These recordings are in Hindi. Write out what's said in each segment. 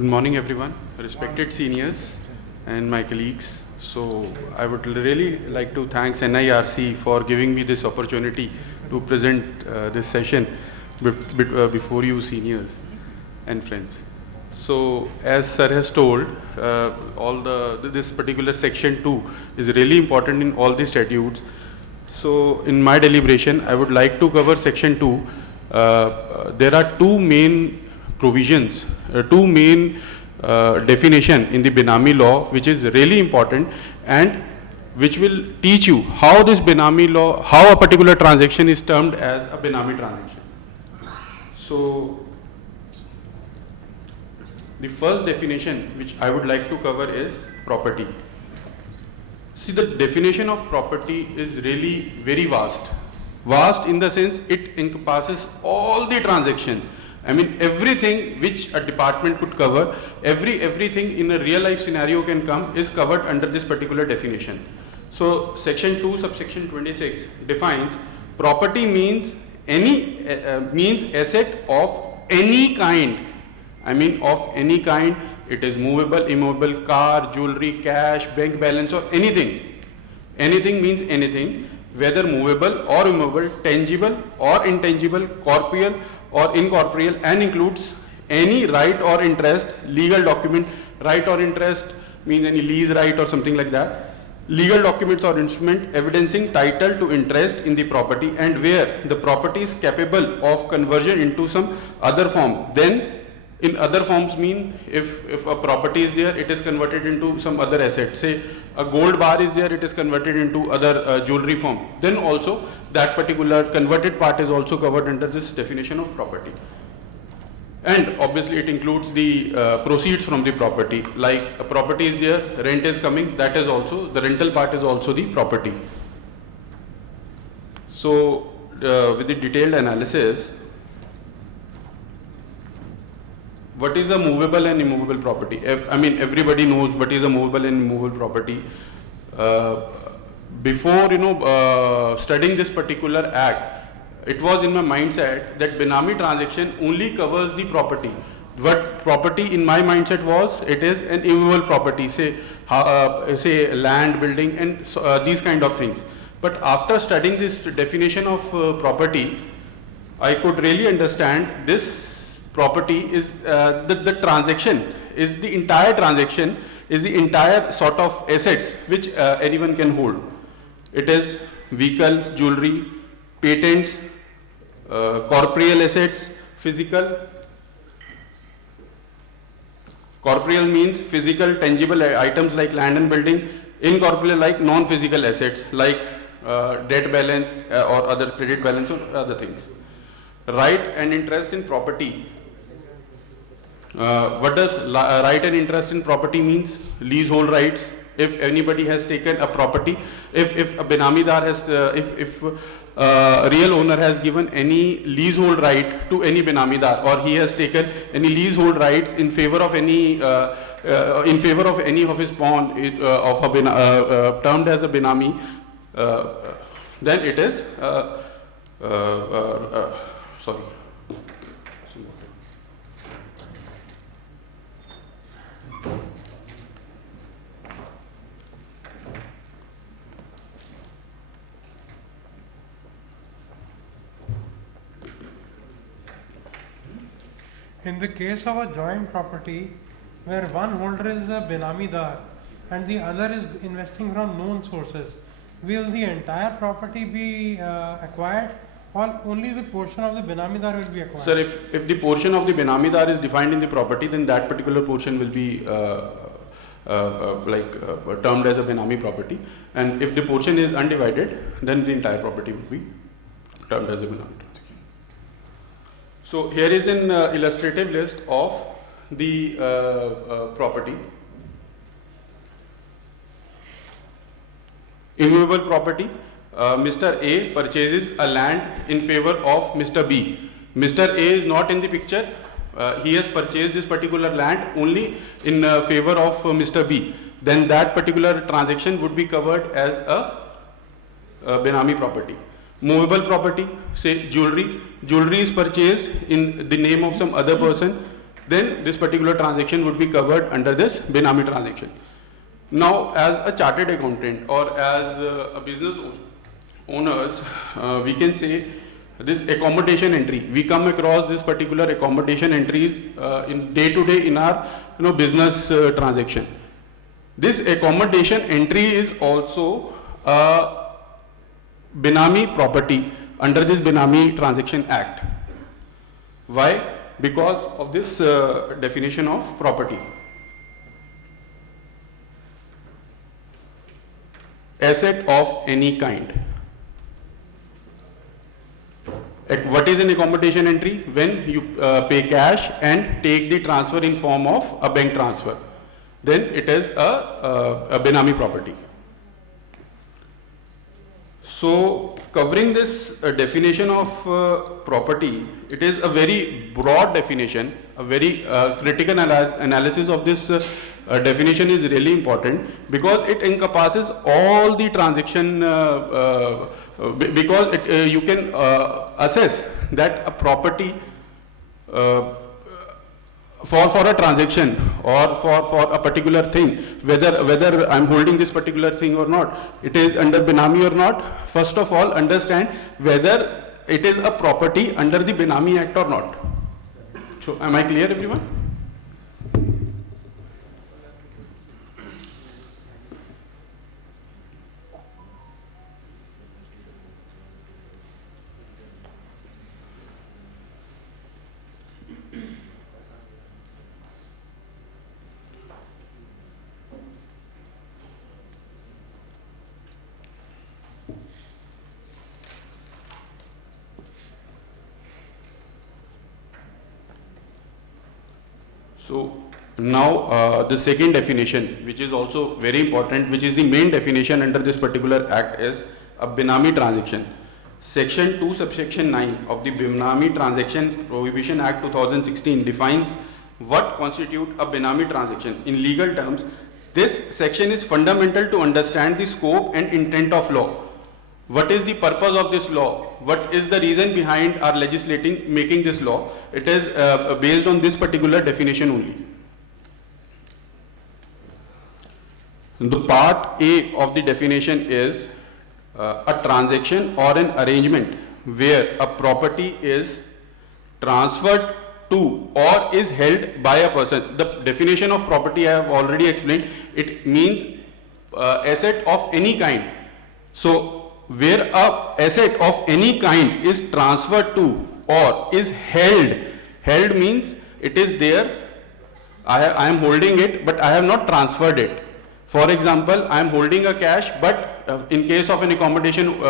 Good morning, everyone, respected seniors and my colleagues. So I would really like to thank NIRC for giving me this opportunity to present this session before you seniors and friends. So as sir has told, this particular section 2 is really important in all the statutes. So in my deliberation, I would like to cover section 2. There are two main provisions, two main definition in the Benami law, which is really important and which will teach you how this Benami law, how a particular transaction is termed as a Benami transaction. So the first definition which I would like to cover is property. See, the definition of property is really very vast. Vast in the sense it encompasses all the transaction. I mean, everything which a department could cover, everything in a real life scenario can come is covered under this particular definition. So section 2 subsection 26 defines property means any means asset of any kind. I mean, of any kind. It is movable, immovable, car, jewelry, cash, bank balance, or anything. Anything means anything, whether movable or immovable, tangible or intangible, corporeal or incorporeal, and includes any right or interest, legal document. Right or interest means any lease right or something like that. Legal documents or instrument evidencing title to interest in the property, and where the property is capable of conversion into some other form. Then in other forms mean if a property is there, it is converted into some other asset. Say a gold bar is there, it is converted into other jewelry form. Then also that particular converted part is also covered under this definition of property. And obviously it includes the proceeds from the property. Like a property is there, rent is coming, that is also, the rental part is also the property. So with the detailed analysis, what is a movable and immovable property? I mean, everybody knows what is a movable and immovable property. Before studying this particular act, it was in my mindset that Benami transaction only covers the property. What property in my mindset was, it is an immovable property, say land, building, and these kind of things. But after studying this definition of property, I could really understand this property is the transaction is the entire transaction is the entire sort of assets which anyone can hold. It is vehicle, jewelry, patents, corporeal assets, physical. Corporeal means physical, tangible items like land and building. Incorporeal like non-physical assets like debt balance or other credit balance or other things. Right and interest in property. What does right and interest in property means? Leasehold rights. If anybody has taken a property, if a Benamidar has, if real owner has given any leasehold right to any Benamidar, or he has taken any leasehold rights in favor of any of his pawn of a termed as a Benami, then it is sorry. In the case of a joint property where one holder is a Benamidar and the other is investing from known sources, will the entire property be acquired, or only the portion of the Benamidar will be acquired? Sir, if the portion of the Benamidar is defined in the property, then that particular portion will be termed as a Benami property, and if the portion is undivided, then the entire property will be termed as a Benami property. So here is an illustrative list of the property. Immovable property. Mr. A purchases a land in favor of Mr. B. Mr. A is not in the picture. He has purchased this particular land only in favor of Mr. B. Then that particular transaction would be covered as a Benami property. Movable property, say jewelry. Jewelry is purchased in the name of some other person. then this particular transaction would be covered under this Benami transaction. Now, as a chartered accountant or as a business owners, we can say this accommodation entry. We come across this particular accommodation entries in day to day in our business transaction. This accommodation entry is also a Benami property under this Benami Transaction Act. Why? Because of this definition of property. Asset of any kind. What is an accommodation entry? When you pay cash and take the transfer in form of a bank transfer, then it is a Benami property. So, covering this definition of property, it is a very broad definition. A very critical analysis of this definition is really important because it encompasses all the transaction. Because you can assess that a property for a transaction or for a particular thing, whether I'm holding this particular thing or not, it is under Benami or not. First of all, understand whether it is a property under the Benami Act or not. So, am I clear, everyone? So, now the second definition, which is also very important, which is the main definition under this particular act, is a Benami transaction. Section 2 subsection 9 of the Benami Transaction Prohibition Act 2016 defines what constitutes a Benami transaction. In legal terms, this section is fundamental to understand the scope and intent of law. What is the purpose of this law? What is the reason behind our legislating making this law? It is based on this particular definition only. The part A of the definition is a transaction or an arrangement where a property is transferred to or is held by a person. The definition of property I have already explained. It means asset of any kind. So, where a asset of any kind is transferred to or is held means it is there, I am holding it but I have not transferred it. For example, I am holding a cash but in case of an accommodation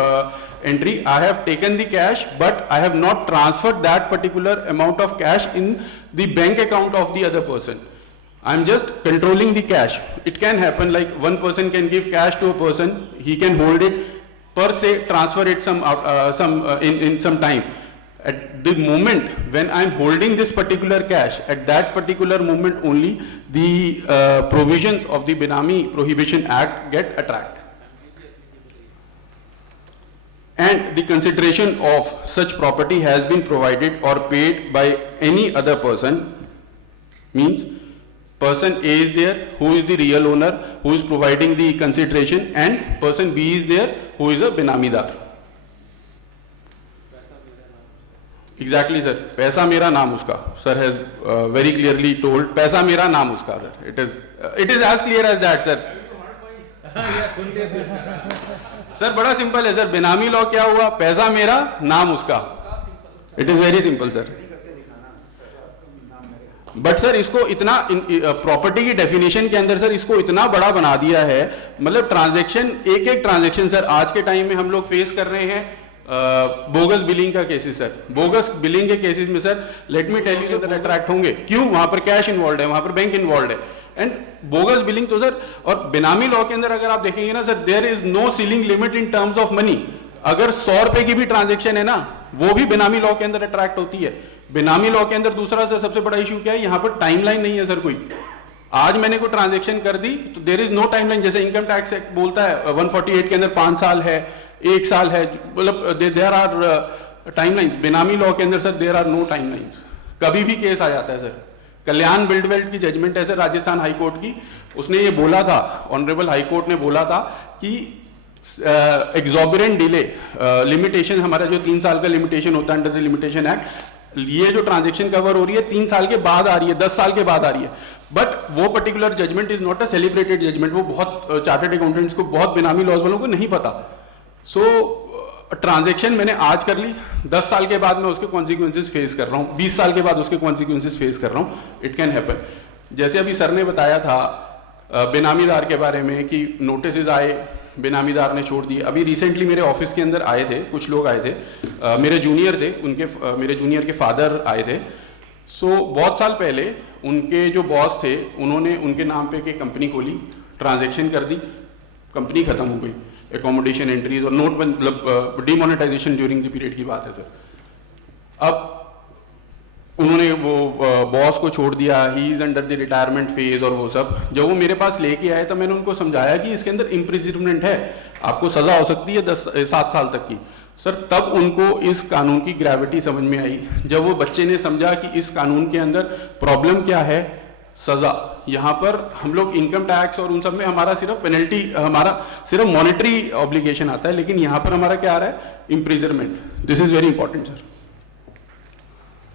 entry, I have taken the cash but I have not transferred that particular amount of cash in the bank account of the other person. I am just controlling the cash. It can happen like one person can give cash to a person, he can hold it per se, transfer it in some time. At the moment when I am holding this particular cash, at that particular moment only the provisions of the Benami Prohibition Act get attracted. And the consideration of such property has been provided or paid by any other person, means person A is there, who is the real owner, who is providing the consideration, and person B is there, who is a Benamidar. Exactly, sir. Paisa mera naam uska. Sir has very clearly told. Paisa mera naam uska, sir. It is as clear as that, sir. Sir बड़ा सिंपल है सर. बेनामी लॉ क्या हुआ? पैसा मेरा नाम उसका. It is very simple sir. But sir इसको इतना प्रॉपर्टी की डेफिनेशन के अंदर सर इसको इतना बड़ा बना दिया है. मतलब ट्रांजैक्शन, एक एक ट्रांजैक्शन सर आज के टाइम में हम लोग फेस कर रहे हैं. बोगस बिलिंग का केसेस सर, बोगस बिलिंग के केसेस में sir let me tell you sir attract होंगे. क्यों? वहां पर कैश इन्वॉल्व है, वहां पर बैंक इन्वॉल्व है. एंड बोगस बिलिंग तो सर, और बेनामी लॉ के अंदर अगर आप देखेंगे ना sir, there is no ceiling limit in terms of money. अगर 100 रुपए की भी ट्रांजेक्शन है ना, वो भी बेनामी लॉ के अंदर अट्रैक्ट होती है. बेनामी लॉ के अंदर दूसरा सर सबसे बड़ा इशू क्या है, यहाँ पर टाइमलाइन नहीं है सर. कोई आज मैंने कोई ट्रांजेक्शन कर दी तो देयर इज नो टाइमलाइन. जैसे इनकम टैक्स एक्ट बोलता है 148 के अंदर 5 साल है, 1 साल है, मतलब there are timelines. Benami law के अंदर sir there are no timelines. कभी भी केस आ जाता है सर. कल्याण बिल्डवेल्ट की जजमेंट है सर राजस्थान हाई कोर्ट की, उसने ये बोला था, ऑनरेबल हाई कोर्ट ने बोला था कि एग्जॉर्बिटेंट डिले लिमिटेशन, हमारा जो 3 साल का लिमिटेशन होता है अंडर द लिमिटेशन एक्ट, ये जो ट्रांजैक्शन कवर हो रही है 3 साल के बाद आ रही है, 10 साल के बाद आ रही है, बट वो particular judgement is not a celebrated judgement, वो बहुत चार्टर्ड अकाउंटेंट्स को, बहुत बेनामी लॉज वालों को नहीं पता। सो ट्रांजैक्शन मैंने आज कर ली, 10 साल के बाद मैं उसके कॉन्सिक्वेंसेस फेस कर रहा हूँ, 20 साल के बाद उसके कॉन्सिक्वेंसेस फेस कर रहा हूँ, इट कैन हैपन। जैसे अभी सर ने बताया था बेनामीदार के बारे में कि नोटिस आए, बेनामीदार ने छोड़ दिए। अभी रिसेंटली मेरे ऑफिस के अंदर आए थे, कुछ लोग आए थे, मेरे जूनियर थे, मेरे जूनियर के फादर आए थे। सो बहुत साल पहले उनके जो बॉस थे उन्होंने उनके नाम पे एक कंपनी खोली, ट्रांजैक्शन कर दी, कंपनी खत्म हो गई, एकोमोडेशन एंट्रीज और नोट, मतलब डिमोनेटाइजेशन ड्यूरिंग द पीरियड की बात है सर। अब उन्होंने वो बॉस को छोड़ दिया, he is under the retirement phase और वो सब। जब वो मेरे पास लेके आए तो मैंने उनको समझाया कि इसके अंदर इम्प्रिजनमेंट है, आपको सजा हो सकती है 7 साल तक की। सर तब उनको इस कानून की ग्रेविटी समझ में आई, जब वो बच्चे ने समझा कि इस कानून के अंदर प्रॉब्लम क्या है, सजा। यहाँ पर हम लोग इनकम टैक्स और उन सब में हमारा सिर्फ पेनल्टी, हमारा सिर्फ मॉनेटरी ऑब्लिगेशन आता है, लेकिन यहाँ पर हमारा क्या आ रहा है, imprisonment. This is very important sir.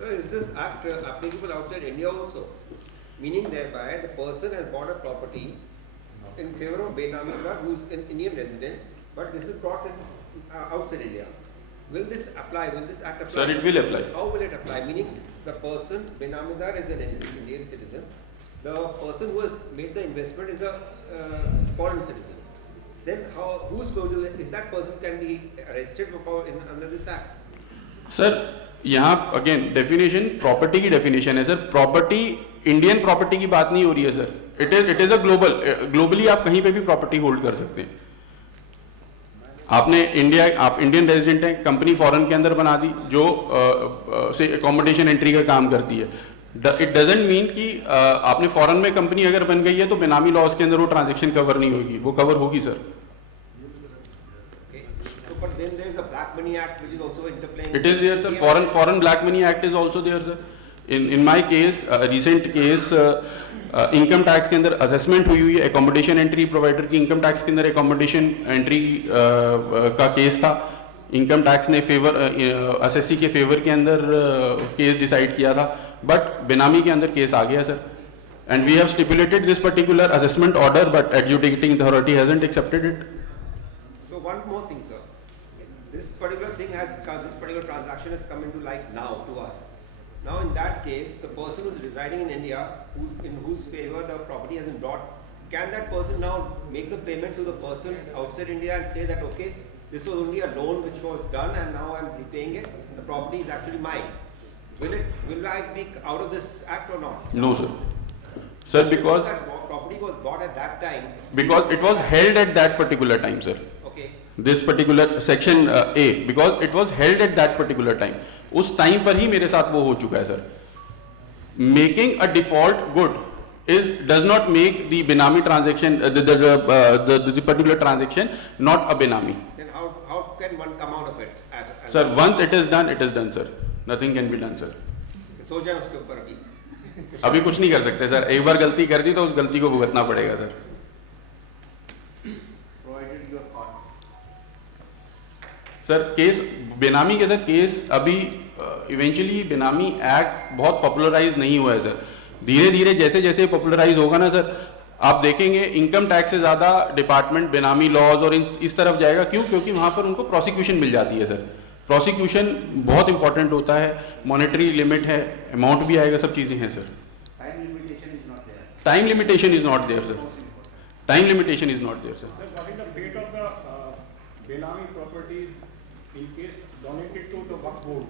Is this act applicable outside India also? Meaning thereby the person has bought a property in favor of Benamida who is an Indian resident, but this is brought in outside India. Will this apply? Will this act apply? Sir, it will apply. How will it apply? Meaning the person, Benamida is an Indian citizen. The person who has made the investment is a foreign citizen. Then who's going to, if that person can be arrested under this act? Sir, यहाँ अगेन डेफिनेशन प्रॉपर्टी की डेफिनेशन है सर। प्रॉपर्टी इंडियन प्रॉपर्टी की बात नहीं हो रही है sir, it is a globally आप कहीं पे भी प्रॉपर्टी होल्ड कर सकते हैं। आप इंडियन रेजिडेंट हैं, कंपनी फॉरेन के अंदर बना दी जो से एकोमोडेशन एंट्री का काम करती है, इट डजेंट मीन कि आपने फॉरेन में कंपनी अगर बन गई है तो बेनामी लॉज के अंदर वो ट्रांजेक्शन कवर नहीं होगी, वो कवर होगी sir. But then there is a Black Money Act which is also interplaying. It is there, sir. Foreign Black Money Act is also there, sir. In my case, recent case, income tax के अंदर असेसमेंट हुई है, एकोमोडेशन एंट्री प्रोवाइडर की इनकम टैक्स के अंदर एकोमोडेशन एंट्री का केस था। इनकम टैक्स ने फेवर एसएससी के फेवर के अंदर केस डिसाइड किया था, बट बेनामी के अंदर केस आ गया sir. And we have stipulated this particular assessment order, but adjudicating authority hasn't accepted it. So one more thing, sir. This particular thing this particular transaction has come into light now to us. Now in that case, the person who is residing in India, in whose favor the property has been brought, can that person now make the payment to the person outside India and say that, okay, this was only a loan which was done and now I'm repaying it, the property is actually mine. Will I be out of this act or not? No, sir. Sir, because that property was bought at that time. Because it was held at that particular time, sir. Okay. This particular section A, because it was held at that particular time. उस टाइम पर ही मेरे साथ वो हो चुका है sir. Making a default good does not make the benami transaction, the particular transaction not a benami. Then how can one come out of it? Sir, once it is done, sir. Nothing can be done, sir. सो जाए उसके ऊपर अभी। अभी कुछ नहीं कर सकते सर, एक बार गलती कर दी तो उस गलती को भुगतना पड़ेगा सर। सर केस बेनामी के, सर केस अभी इवेंचुअली बेनामी एक्ट बहुत पॉपुलराइज नहीं हुआ है सर। धीरे धीरे जैसे जैसे पॉपुलराइज होगा ना सर, आप देखेंगे इनकम टैक्स से ज़्यादा डिपार्टमेंट बेनामी लॉज और इस तरफ जाएगा। क्यों? क्योंकि वहाँ पर उनको प्रोसिक्यूशन मिल जाती है सर। प्रोसिक्यूशन बहुत इंपॉर्टेंट होता है, मॉनेटरी लिमिट है, अमाउंट भी आएगा, सब चीज़ें हैं sir. Time limitation is not there sir. Time limitation is not there sir. Benami properties in case donated to the Waqf board.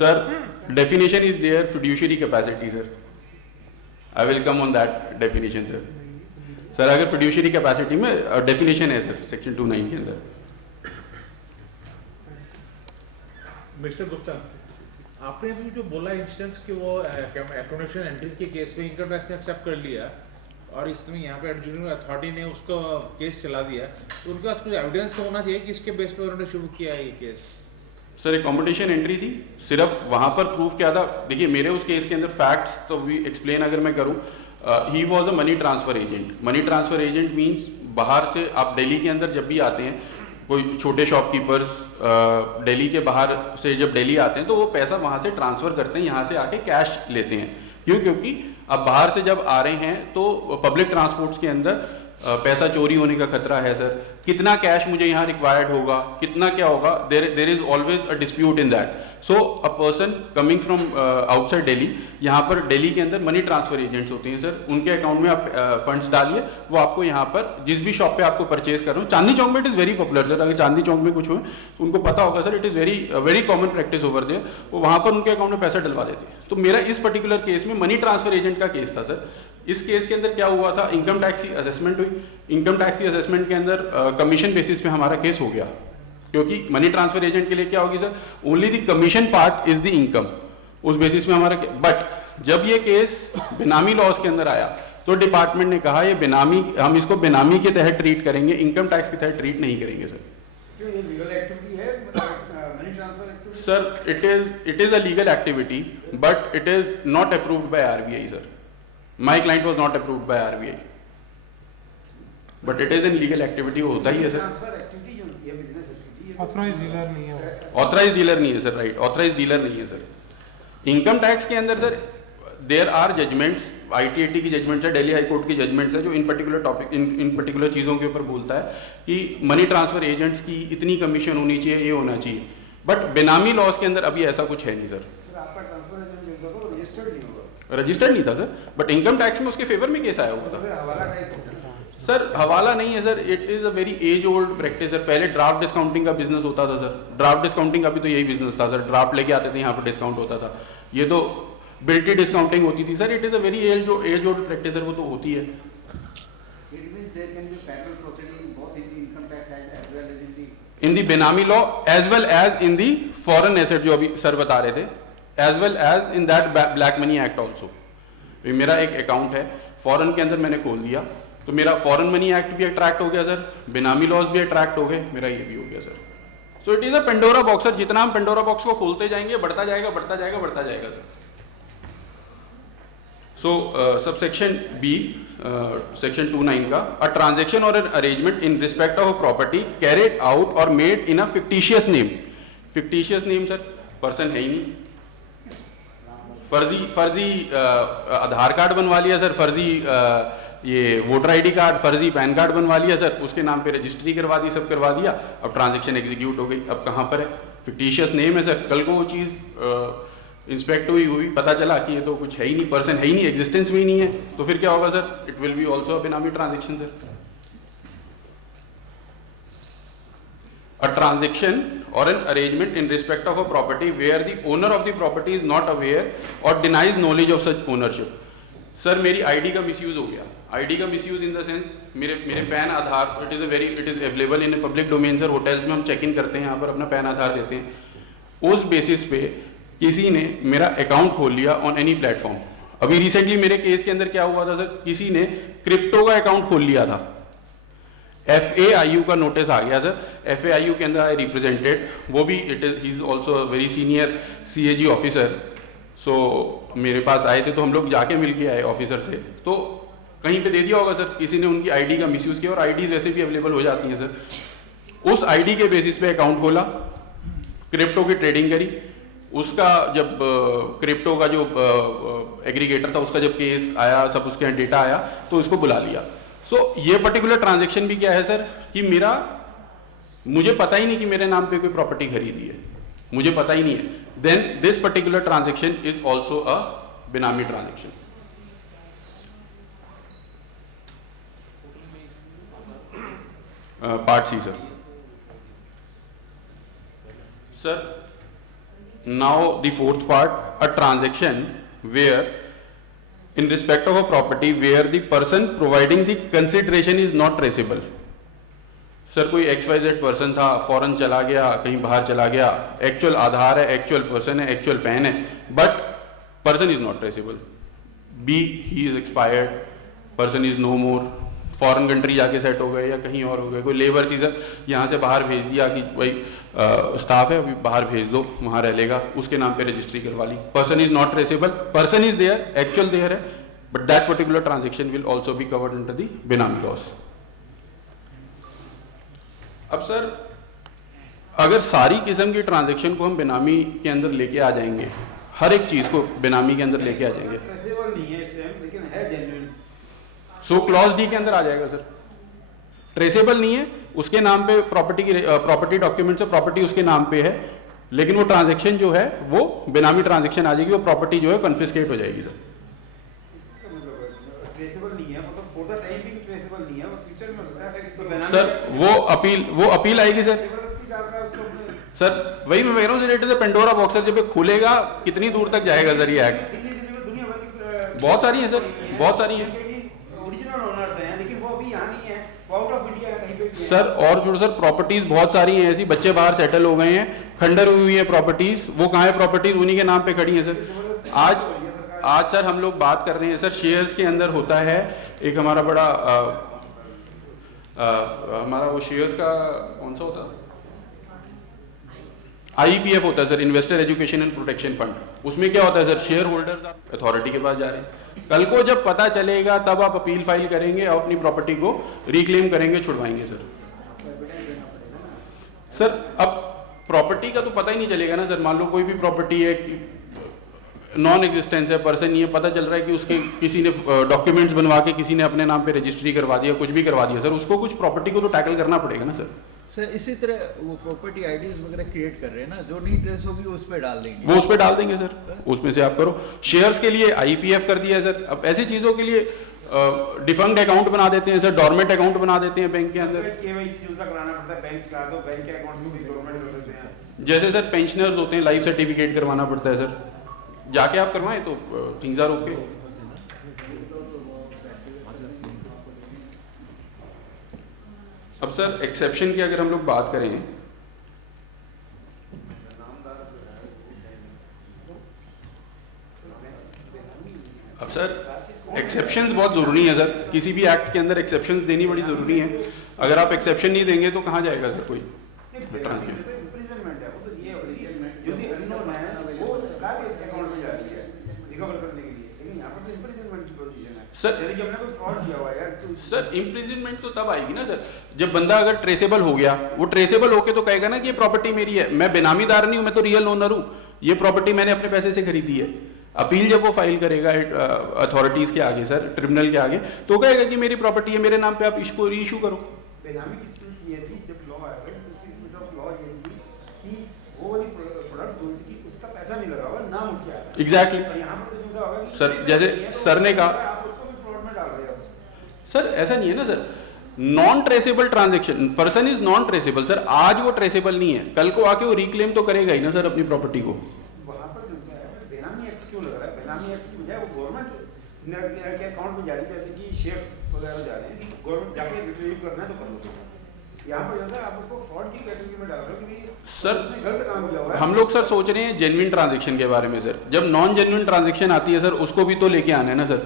Sir, definition is there, fiduciary capacity sir. I will come on that definition sir. Sir, अगर fiduciary capacity में definition है सर section 29 के अंदर। मिस्टर गुप्ता, आपने अभी जो बोला इंस्टेंस कि वो एकोमोडेशन एंट्रीज के केस में इनकम टैक्स ने एक्सेप्ट कर लिया और इसमें यहाँ पे एडजुडिकेटिंग अथॉरिटी ने उसको केस चला दिया, तो उनके पास कुछ एविडेंस तो होना चाहिए कि इसके बेस पर उन्होंने शुरू किया है ये केस। सर एक कॉम्पिटिशन एंट्री थी, सिर्फ वहाँ पर प्रूफ क्या था, देखिए मेरे उस केस के अंदर फैक्ट्स तो भी एक्सप्लेन अगर मैं करूँ, he was a money transfer agent. Money transfer agent means बाहर से आप दिल्ली के अंदर जब भी आते हैं, कोई छोटे शॉपकीपर्स दिल्ली के बाहर से जब दिल्ली आते हैं तो वो पैसा वहाँ से ट्रांसफ़र करते हैं, यहाँ से आके कैश लेते हैं। क्यों? क्योंकि अब बाहर से जब आ रहे हैं तो पब्लिक ट्रांसपोर्ट्स के अंदर पैसा चोरी होने का खतरा है सर, कितना कैश मुझे यहाँ रिक्वायर्ड होगा, कितना क्या होगा, there is always a dispute in that. So a person coming from outside Delhi, यहाँ पर दिल्ली के अंदर मनी ट्रांसफर एजेंट्स होते हैं सर, उनके अकाउंट में आप फंड्स डालिए, वो आपको यहाँ पर जिस भी शॉप पे आपको परचेज कर रहे हो, चांदनी चौक में it is very popular sir, अगर चांदनी चौक में कुछ हो तो उनको पता होगा sir, it is very common practice over there, वो वहाँ पर उनके अकाउंट में पैसा डलवा देते हैं। तो मेरा इस पर्टिकुलर केस में मनी ट्रांसफर एजेंट का केस था सर। इस केस के अंदर क्या हुआ था, इनकम टैक्स की असेसमेंट हुई, इनकम टैक्स की असेसमेंट के अंदर कमीशन बेसिस पे हमारा केस हो गया, क्योंकि मनी ट्रांसफर एजेंट के लिए क्या होगी sir, only the commission part is the income, उस बेसिस में हमारा। बट जब ये केस बेनामी लॉज के अंदर आया तो डिपार्टमेंट ने कहा ये बेनामी, हम इसको बेनामी के तहत ट्रीट करेंगे, इनकम टैक्स के तहत ट्रीट नहीं करेंगे सर। क्यों ये लीगल एक्टिविटी है, money transfer activity? Sir it is a legal activity but it is not approved by RBI sir. My client was not approved by RBI, but it is an legal activity, होता ही है सर। ट्रांसफर एक्टिविटी जो है बिजनेस एक्टिविटी है, ऑथराइज डीलर नहीं है, ऑथराइज डीलर नहीं है सर, राइट, ऑथराइज डीलर नहीं है सर। इनकम टैक्स के अंदर sir there are judgements, ITAT की जजमेंट्स है, दिल्ली हाई कोर्ट की जजमेंट्स है, जो इन पर्टिकुलर टॉपिक इन पर्टिकुलर चीज़ों के ऊपर बोलता है कि मनी ट्रांसफर एजेंट्स की इतनी कमीशन होनी चाहिए, ये होना चाहिए। बट बेनामी लॉज के अंदर अभी ऐसा कुछ है नहीं सर। आपका ट्रांसफर एजेंट जो होगा वो रजिस्टर्ड नहीं होगा, रजिस्टर्ड नहीं था सर, बट इनकम टैक्स में उसके फेवर में केस आया हुआ था। फिर हवाला टाइप होगा सर हवाला नहीं है sir, it is a very age old practice sir. पहले ड्राफ्ट डिस्काउंटिंग का बिजनेस होता था सर, ड्राफ्ट डिस्काउंटिंग का भी तो यही बिजनेस था सर, ड्राफ्ट लेके आते थे, यहाँ पर डिस्काउंट होता था। ये तो बिल्टी डिस्काउंटिंग होती थी sir, it is a very age old practice sir, वो तो होती है। It means there can be parallel proceeding both in the income tax act as well as in the in the benami law as well as in the foreign asset, जो अभी सर बता रहे थे, as well as in that black money act also. मेरा एक अकाउंट है फॉरेन के अंदर, मैंने खोल दिया तो मेरा फॉरेन मनी एक्ट भी अट्रैक्ट हो गया सर, बेनामी लॉज भी अट्रैक्ट हो गए, मेरा ये भी हो गया sir. So it is a Pandora box sir, जितना हम पेंडोरा बॉक्स को खोलते जाएंगे बढ़ता जाएगा, बढ़ता जाएगा, बढ़ता जाएगा sir. So subsection B section 29 का, a transaction or an arrangement in respect of a property carried out or made in a fictitious name. Fictitious name sir, person है ही नहीं, फर्जी आधार कार्ड बनवा लिया सर, फर्जी ये वोटर आईडी कार्ड, फर्जी पैन कार्ड बनवा लिया सर, उसके नाम पे रजिस्ट्री करवा दी, सब करवा दिया, अब ट्रांजैक्शन एग्जीक्यूट हो गई। अब कहाँ पर है, फिक्टिशियस नेम है सर, कल को वो चीज़ इंस्पेक्ट हुई पता चला कि ये तो कुछ है ही नहीं, पर्सन है ही नहीं, एग्जिस्टेंस में ही नहीं है, तो फिर क्या होगा sir, it will be also a benami transaction sir. A transaction or an arrangement in respect of a property where the owner of the property is not aware or denies knowledge of such ownership। Sir मेरी आईडी का मिसयूज हो गया, आईडी का मिसयूज इन द सेंस मेरे pan Aadhaar, it is available in public domain sir, hotels में हम चेक इन करते हैं, यहाँ पर अपना पैन आधार देते हैं, उस बेसिस पे किसी ने मेरा अकाउंट खोल लिया ऑन एनी प्लेटफॉर्म। अभी रिसेंटली मेरे केस के अंदर क्या हुआ था सर, किसी ने क्रिप्टो का अकाउंट खोल लिया था, FAIU का नोटिस आ गया सर, FAIU के अंदर आई रिप्रेजेंटेड, वो भी it is he is also very senior CAG officer. So मेरे पास आए थे तो हम लोग जाके मिल के आए ऑफिसर से, तो कहीं पे दे दिया होगा सर, किसी ने उनकी आईडी का मिसयूज किया, और आईडीज वैसे भी अवेलेबल हो जाती हैं सर। उस आईडी के बेसिस पे अकाउंट खोला, क्रिप्टो की ट्रेडिंग करी, उसका जब क्रिप्टो का जो एग्रीगेटर था उसका जब केस आया, सब उसके यहाँ डेटा आया, तो उसको बुला लिया। सो ये पर्टिकुलर ट्रांजैक्शन भी क्या है सर कि मुझे पता ही नहीं कि मेरे नाम पे कोई प्रॉपर्टी खरीदी है, मुझे पता ही नहीं है, then this particular transaction is also a benami transaction. Part C sir. Sir now the fourth part, a transaction where in respect of a property where the person providing the consideration is not traceable। Sir कोई XYZ पर्सन था, फॉरेन चला गया, कहीं बाहर चला गया, एक्चुअल आधार है, एक्चुअल पर्सन है, एक्चुअल पैन है, but person is not traceable. B he is expired, person is no more, foreign country जाके सेट हो गए या कहीं और हो गए, कोई लेबर थी सर यहाँ से बाहर भेज दिया कि भाई स्टाफ है अभी बाहर भेज दो, वहाँ रह लेगा, उसके नाम पे रजिस्ट्री करवा ली, person is not traceable, person is there, actual there है, but that particular transaction will also be covered under the benami laws. अब सर अगर सारी किस्म की ट्रांजेक्शन को हम बेनामी के अंदर लेके आ जाएंगे, हर एक चीज को बेनामी के अंदर लेके आ जाएंगे, ट्रेसेबल नहीं है इस टाइम, लेकिन है जेन्युइन। सो क्लॉज डी के अंदर आ जाएगा सर। ट्रेसेबल नहीं है, उसके नाम पे प्रॉपर्टी डॉक्यूमेंट से प्रॉपर्टी उसके नाम पे है, लेकिन वो ट्रांजैक्शन जो है वो बेनामी ट्रांजैक्शन आ जाएगी, वो प्रॉपर्टी जो है कन्फिस्केट हो जाएगी सर। इसका मतलब ट्रेसेबल नहीं है, मतलब for the time being traceable नहीं है, वो फ्यूचर में हो सकता है तो बेनामी सर वो अपील आएगी सर। जबरदस्ती डाल रहा है उसको अपने। सर वही मैं कह रहा हूँ sir, it is a Pandora box है, जब ये खुलेगा कितनी दूर तक जाएगा सर ये एक्ट। दिल्ली में दुनिया भर की बहुत सारी है सर, बहुत सारी है ओरिजिनल ओनर्स हैं, लेकिन वो अभी यहाँ नहीं है, वो आउट ऑफ इंडिया है, कहीं पे भी है। सर। और छोड़ो सर, प्रॉपर्टीज बहुत सारी हैं ऐसी, बच्चे बाहर सेटल हो गए हैं, खंडर हुई है प्रॉपर्टीज, वो कहाँ है प्रॉपर्टीज, उन्हीं के नाम पे खड़ी है सर। आज सर हम लोग बात कर रहे हैं सर, शेयर्स के अंदर होता है एक हमारा बड़ा हमारा वो शेयर्स का कौन सा होता है, IEPF होता है sir, investor education and protection fund. उसमें क्या होता है सर, शेयर होल्डर्स अथॉरिटी के पास जा रहे हैं, कल को जब पता चलेगा तब आप अपील फाइल करेंगे और अपनी प्रॉपर्टी को रिक्लेम करेंगे, छुड़वाएंगे सर। सर अब प्रॉपर्टी का तो पता ही नहीं चलेगा ना सर, मान लो कोई भी प्रॉपर्टी है नॉन एग्जिस्टेंस है, पर्सन नहीं है, पता चल रहा है कि उसके किसी ने डॉक्यूमेंट्स बनवा के किसी ने अपने नाम पे रजिस्ट्री करवा दिया, कुछ भी करवा दिया सर, उसको कुछ प्रॉपर्टी को तो टैकल करना पड़ेगा ना सर। सर इसी तरह वो प्रॉपर्टी आईडीज वगैरह क्रिएट कर रहे हैं ना, जो नहीं ट्रेस होगी उस पर डाल देंगे, वो उस पर डाल देंगे सर, उसमें से आप करो। शेयर्स के लिए IEPF कर दिया है सर, अब ऐसी चीजों के लिए डिफंक्ट अकाउंट बना देते हैं सर, डॉर्मेंट अकाउंट बना देते हैं बैंक के अंदर। केवाईसी जो सा कराना पड़ता है, बैंक का तो बैंक के अकाउंट्स को भी गवर्नमेंट कर देते हैं। जैसे सर पेंशनर्स होते हैं, लाइफ सर्टिफिकेट करवाना पड़ता है सर, जाके आप करवाएं तो थिंग्स आर ओके। अब सर एक्सेप्शन की अगर हम लोग बात करें, अब सर एक्सेप्शंस बहुत जरूरी है सर, किसी भी एक्ट के अंदर एक्सेप्शंस देनी बड़ी जरूरी है। अगर आप एक्सेप्शन नहीं देंगे तो कहाँ जाएगा सर कोई ट्रांजेक्शन। इम्प्रिजनमेंट है, वो तो ये है, जो भी अननोन है वो सरकार के अकाउंट में जा रही है रिकवर करने के लिए, लेकिन यहाँ पर तो इम्प्रिजनमेंट की प्रोविजन है सर। जैसे कि हमने कोई फ्रॉड किया हुआ है यार तो सर इम्प्रिजनमेंट तो तब आएगी ना सर, जब बंदा अगर ट्रेसेबल हो गया, वो ट्रेसेबल होके तो कहेगा ना कि ये प्रॉपर्टी मेरी है, मैं बेनामीदार नहीं हूं, मैं तो रियल ओनर हूं, ये प्रॉपर्टी मैंने अपने पैसे से खरीदी है। अपील जब वो फाइल करेगा अथॉरिटीज के आगे सर, ट्रिब्यूनल के आगे, तो कहेगा कि मेरी प्रॉपर्टी है, मेरे नाम पे आप इसको रीइशू करो। बेनामी की स्पिरिट ये थी, जब लॉ आया उसकी स्पिरिट ऑफ लॉ ये थी कि वो वाली प्रोडक्ट जो सी उसका पैसा नहीं लगा हुआ, नाम उसके आया। एग्जैक्टली और यहाँ पर तो जो होगा कि सर, जैसे सर ने कहा, आप उसको भी फ्रॉड में डाल रहे हो सर ऐसा नहीं है ना sir, non traceable transaction, person is non traceable sir, आज वो ट्रेसेबल नहीं है, कल को आके वो रिक्लेम तो करेगा ही ना सर अपनी प्रॉपर्टी को। वहाँ पर जो सा है बेनामी एक्ट क्यों लग रहा है, बेनामी एक्ट की बजाय वो गवर्नमेंट के अकाउंट में जा रही है, जैसे कि शेयर्स वगैरह जा रहे हैं कि गवर्नमेंट जाके रिट्रीव करना है तो कर लो। यहाँ पर जैसा आप उसको फ्रॉड की कैटेगरी में डाल रहे हो कि सर उसने गलत काम किया हुआ है। हम लोग सर सोच रहे हैं जेन्युइन ट्रांजेक्शन के बारे में सर, जब नॉन जेन्युइन ट्रांजेक्शन आती है सर उसको भी तो लेके आना है ना सर।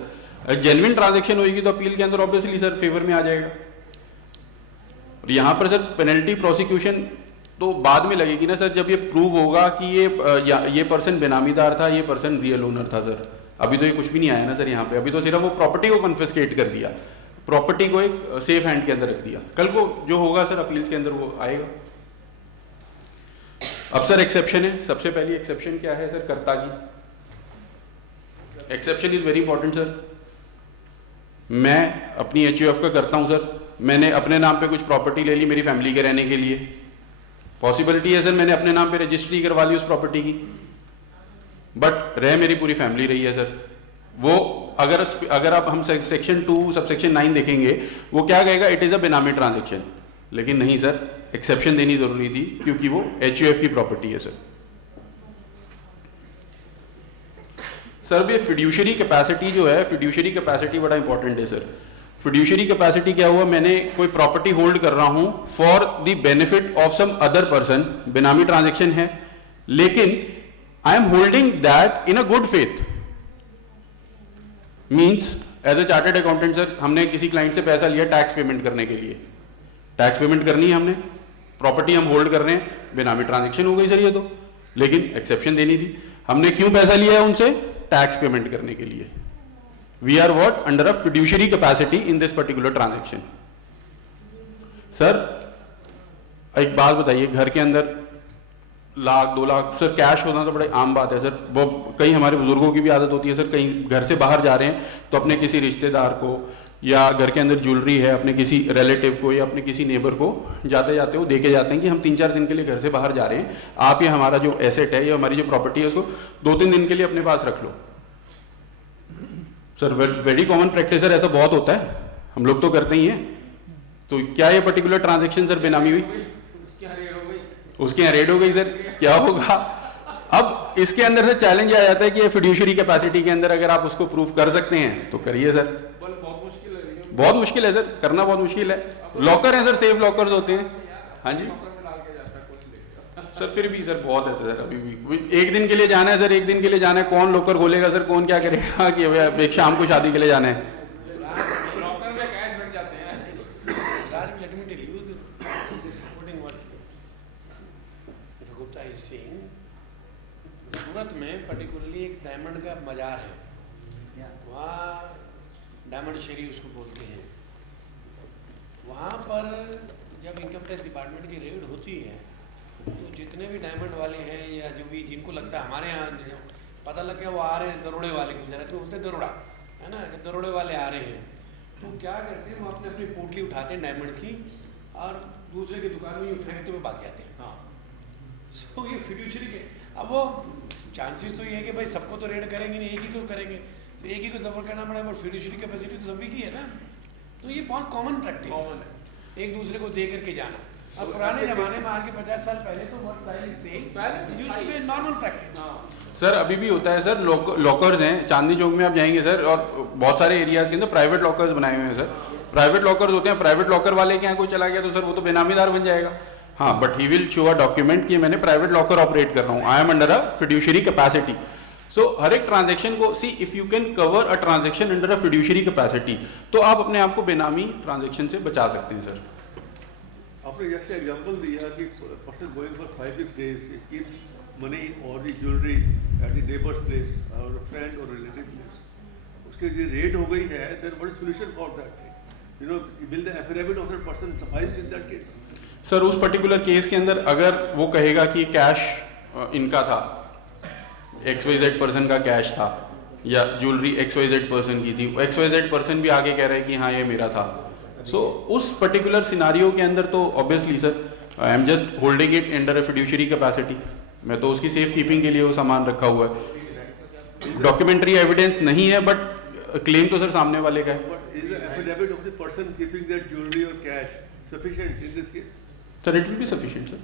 जेन्युइन ट्रांजेक्शन होगी तो अपील के अंदर ऑब्वियसली सर फेवर में आ जाएगा। और यहाँ पर सर पेनल्टी प्रोसिक्यूशन तो बाद में लगेगी ना सर, जब ये प्रूव होगा कि ये पर्सन बेनामीदार था, ये पर्सन रियल ओनर था सर। अभी तो ये कुछ भी नहीं आया ना सर यहाँ पे, अभी तो सिर्फ वो प्रॉपर्टी को कन्फिस्केट कर दिया, प्रॉपर्टी को एक सेफ हैंड के अंदर रख दिया, कल को जो होगा सर अपील्स के अंदर वो आएगा। अब सर एक्सेप्शन है, सबसे पहली एक्सेप्शन क्या है सर, कर्ता की। Exception is very important sir. मैं अपनी HUF का करता हूं सर, मैंने अपने नाम पे कुछ प्रॉपर्टी ले ली मेरी फैमिली के रहने के लिए, पॉसिबिलिटी है सर मैंने अपने नाम पे रजिस्ट्री करवा ली उस प्रॉपर्टी की, बट रह मेरी पूरी फैमिली रही है सर। वो अगर आप हम सेक्शन 2 सबसेक्शन 9 देखेंगे, वो क्या कहेगा, it is a benami transaction, लेकिन नहीं सर, एक्सेप्शन देनी जरूरी थी क्योंकि वो HUF की प्रॉपर्टी है सर। सर ये फिड्यूशरी कैपेसिटी जो है, फिड्यूशरी कैपेसिटी बड़ा इंपॉर्टेंट है सर। फिड्यूशरी कैपेसिटी क्या हुआ, मैंने कोई प्रॉपर्टी होल्ड कर रहा हूं for the benefit of some other person, benami transaction है, लेकिन I am holding that in a good faith, means as a chartered accountant sir, हमने किसी क्लाइंट से पैसा लिया टैक्स पेमेंट करने के लिए, टैक्स पेमेंट करनी है हमने, प्रॉपर्टी हम होल्ड कर रहे हैं, बेनामी ट्रांजेक्शन हो गई सर ये तो, लेकिन एक्सेप्शन देनी थी। हमने क्यों पैसा लिया है उनसे? टैक्स पेमेंट करने के लिए। We are what? Under a fiduciary capacity in this particular transaction. Sir एक बात बताइए, घर के अंदर लाख 2 लाख सर कैश होना तो बड़ी आम बात है सर। वो कई हमारे बुजुर्गों की भी आदत होती है सर, कहीं घर से बाहर जा रहे हैं तो अपने किसी रिश्तेदार को, या घर के अंदर ज्वेलरी है अपने किसी रिलेटिव को या अपने किसी नेबर को जाते जाते वो दे के जाते हैं कि हम 3-4 दिन के लिए घर से बाहर जा रहे हैं, आप ये हमारा जो एसेट है या हमारी जो प्रॉपर्टी है उसको 2-3 दिन के लिए अपने पास रख लो। Sir very common practice sir, ऐसा बहुत होता है, हम लोग तो करते ही हैं। तो क्या ये पर्टिकुलर ट्रांजेक्शन सर बेनामी हुई? उसके यहाँ रेड हो गई सर, क्या होगा? अब इसके अंदर से चैलेंज आ जाता है कि ये फिड्यूशियरी कैपेसिटी के अंदर अगर आप उसको प्रूव कर सकते हैं तो करिए सर। बहुत मुश्किल है सर, करना बहुत मुश्किल है। लॉकर है सर, सेफ लॉकर्स होते हैं। हाँ जी सर, फिर भी सर बहुत है सर, अभी भी एक दिन के लिए जाना है सर, एक दिन के लिए जाना है, कौन लॉकर खोलेगा सर, कौन क्या करेगा कि एक शाम को शादी के लिए जाना है। सूरत में पर्टिकुलरली एक डायमंड का बाजार है, वहाँ डायमंड शेरी उसको बोलते हैं। वहाँ पर जब इनकम टैक्स डिपार्टमेंट की रेड होती है तो जितने भी डायमंड वाले हैं या जो भी जिनको लगता है हमारे यहाँ पता लग गया वो आ रहे हैं दरोड़े वाले, गुजरात में बोलते हैं दरोड़ा, है ना, कि दरोड़े वाले आ रहे हैं, तो क्या करते हैं वो अपने अपनी पोटली उठाते हैं डायमंड की और दूसरे की दुकान में यूँ फेंकते हुए भाग जाते हैं। हाँ, सो ये फिड्यूशियरी के अब वो चांसेस तो ये है कि भाई सबको तो रेड करेंगे नहीं, एक ही को करेंगे, तो एक ही को सफर करना पड़ेगा, बट फिड्यूशियरी कैपेसिटी तो सभी की है ना। तो ये बहुत कॉमन प्रैक्टिस है, एक दूसरे को दे करके जाना। अब पुराने जमाने में आज के 50 साल पहले तो बहुत सारी से नॉर्मल प्रैक्टिस। सर अभी भी होता है सर, लॉकर्स हैं चांदनी चौक में आप जाएंगे सर, और बहुत सारे एरियाज के अंदर प्राइवेट लॉकर्स बनाए हुए हैं सर। प्राइवेट लॉकर्स होते हैं, प्राइवेट लॉकर वाले के यहाँ कोई चला गया तो सर वो तो बेनामीदार बन जाएगा। हाँ, but he will show a document कि मैंने प्राइवेट लॉकर ऑपरेट कर रहा हूँ, I am under a fiduciary capacity. So हर एक ट्रांजेक्शन को see, if you can cover a transaction under a fiduciary capacity तो आप अपने आप को बेनामी ट्रांजेक्शन से बचा सकते हैं सर। आपने जैसे एग्जांपल दिया कि person going for 5-6 days keeps money और the jewellery at the neighbours place और फ्रेंड और रिलेटिव प्लेस, उसके लिए रेड हो गई है, then what is solution for that thing? You know, will the affidavit of that person suffice in that case? Sir उस पर्टिकुलर केस के अंदर अगर वो कहेगा कि कैश इनका था, XYZ पर्सन का कैश था, या ज्वेलरी XYZ पर्सन की थी, XYZ पर्सन भी आगे कह रहे हैं कि हाँ ये मेरा था, सो उस पर्टिकुलर सिनारियो के अंदर तो obviously sir I am just holding it under a fiduciary capacity, मैं तो उसकी सेफ कीपिंग के लिए वो सामान रखा हुआ है। डॉक्यूमेंट्री एविडेंस नहीं है बट क्लेम तो सर सामने वाले का है। Is the affidavit of the person keeping that jewelry or cash sufficient in this case? Sir it will be sufficient sir.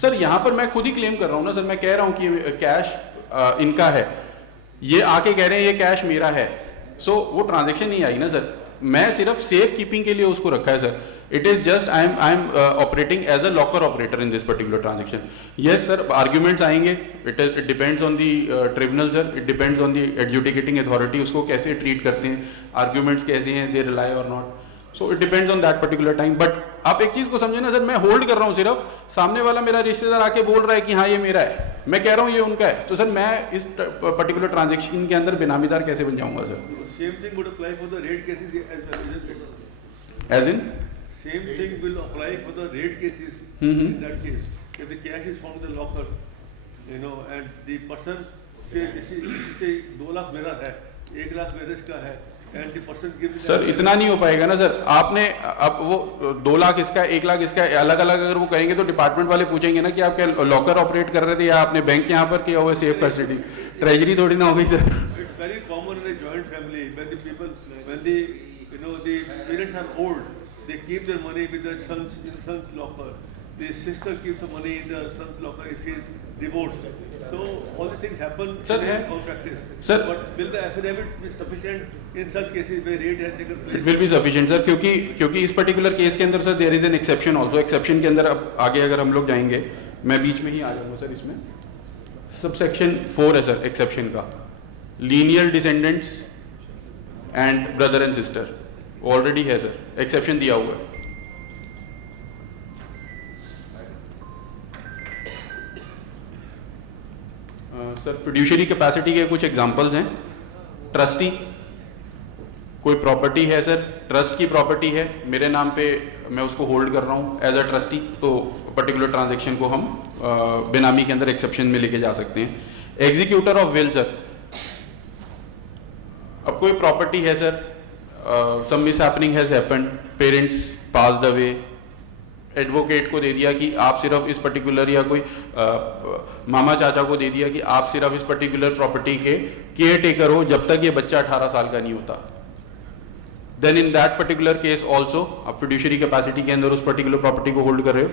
Sir यहाँ पर मैं खुद ही क्लेम कर रहा हूँ ना सर, मैं कह रहा हूँ कि कैश इनका है, ये आके कह रहे हैं ये कैश मेरा है, सो वो ट्रांजैक्शन नहीं आई ना सर, मैं सिर्फ सेफ कीपिंग के लिए उसको रखा है sir. It is just I am operating as a locker operator in this particular transaction. Yes sir, arguments आएंगे, it depends on the tribunal sir, it depends on the adjudicating authority, उसको कैसे ट्रीट करते हैं, आर्ग्यूमेंट्स कैसे हैं, they rely or not, so it depends on that particular time. But आप एक चीज को समझे ना सर, मैं होल्ड कर रहा हूँ सिर्फ, सामने वाला मेरा रिश्तेदार आके बोल रहा है कि हाँ ये मेरा है, मैं कह रहा हूँ ये उनका है, तो सर मैं इस पर्टिकुलर ट्रांजेक्शन के अंदर बेनामीदार कैसे बन जाऊंगा sir? Same thing would apply for the raid cases as well, isn't it? As in? Same thing will apply for the raid cases in that case. If the cash is found in the locker, you know, and the person say this is 2 lakh मेरा है, 1 लाख मेरे इसका है, and the person gives sir इतना नहीं हो पाएगा ना सर, आपने अब वो 2 लाख इसका है, 1 लाख इसका है, अलग अलग अगर वो करेंगे तो डिपार्टमेंट वाले पूछेंगे ना कि आप क्या लॉकर ऑपरेट कर रहे थे या आपने बैंक यहाँ पर किया हुआ सेफ फैसिलिटी, ट्रेजरी थोड़ी ना हो गई sir. It's very common in a joint family when the people, when the, you know, the parents are old, they keep their money with their sons in son's locker. The sister keeps the money in the son's locker if he is divorced. So all these things happen Sir, in our practice. Sir, but will the affidavits be sufficient in such cases where raid has taken place? It will be sufficient sir, क्योंकि इस पर्टिकुलर केस के अंदर sir there is an exception also. Exception के अंदर अब आगे अगर हम लोग जाएंगे, मैं बीच में ही आ जाऊंगा सर, इसमें सबसेक्शन 4 है सर एक्सेप्शन का, linear descendants and brother and sister, already है सर, एक्सेप्शन दिया हुआ है। सर फिड्यूशियरी कैपेसिटी के कुछ एग्जांपल्स हैं। ट्रस्टी, कोई प्रॉपर्टी है सर, ट्रस्ट की प्रॉपर्टी है, मेरे नाम पे मैं उसको होल्ड कर रहा हूँ एज अ ट्रस्टी, तो पर्टिकुलर ट्रांजैक्शन को हम बेनामी के अंदर एक्सेप्शन में लेके जा सकते हैं। एग्जीक्यूटर ऑफ विल सर, अब कोई प्रॉपर्टी है sir, some mishappening has happened, parents passed away, advocate को दे दिया कि आप सिर्फ इस पर्टिकुलर, या कोई मामा चाचा को दे दिया कि आप सिर्फ इस पर्टिकुलर प्रॉपर्टी के केयर टेकर हो जब तक ये बच्चा 18 साल का नहीं होता, then in that particular case also आप फिड्यूशियरी कैपेसिटी के अंदर उस पर्टिकुलर प्रॉपर्टी को होल्ड कर रहे हो,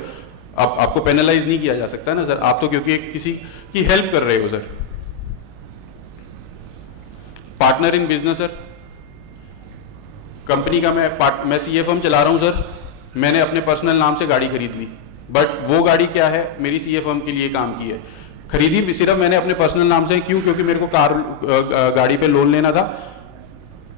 आपको पेनलाइज नहीं किया जा सकता ना सर, आप तो क्योंकि किसी की हेल्प कर रहे हो sir. Partner in business sir, company का मैं सीए फर्म चला रहा हूं सर, मैंने अपने पर्सनल नाम से गाड़ी खरीद ली, बट वो गाड़ी क्या है, मेरी सीए फर्म के लिए काम की है, खरीदी भी सिर्फ मैंने अपने पर्सनल नाम से, क्यों? क्योंकि मेरे को गाड़ी पे लोन लेना था,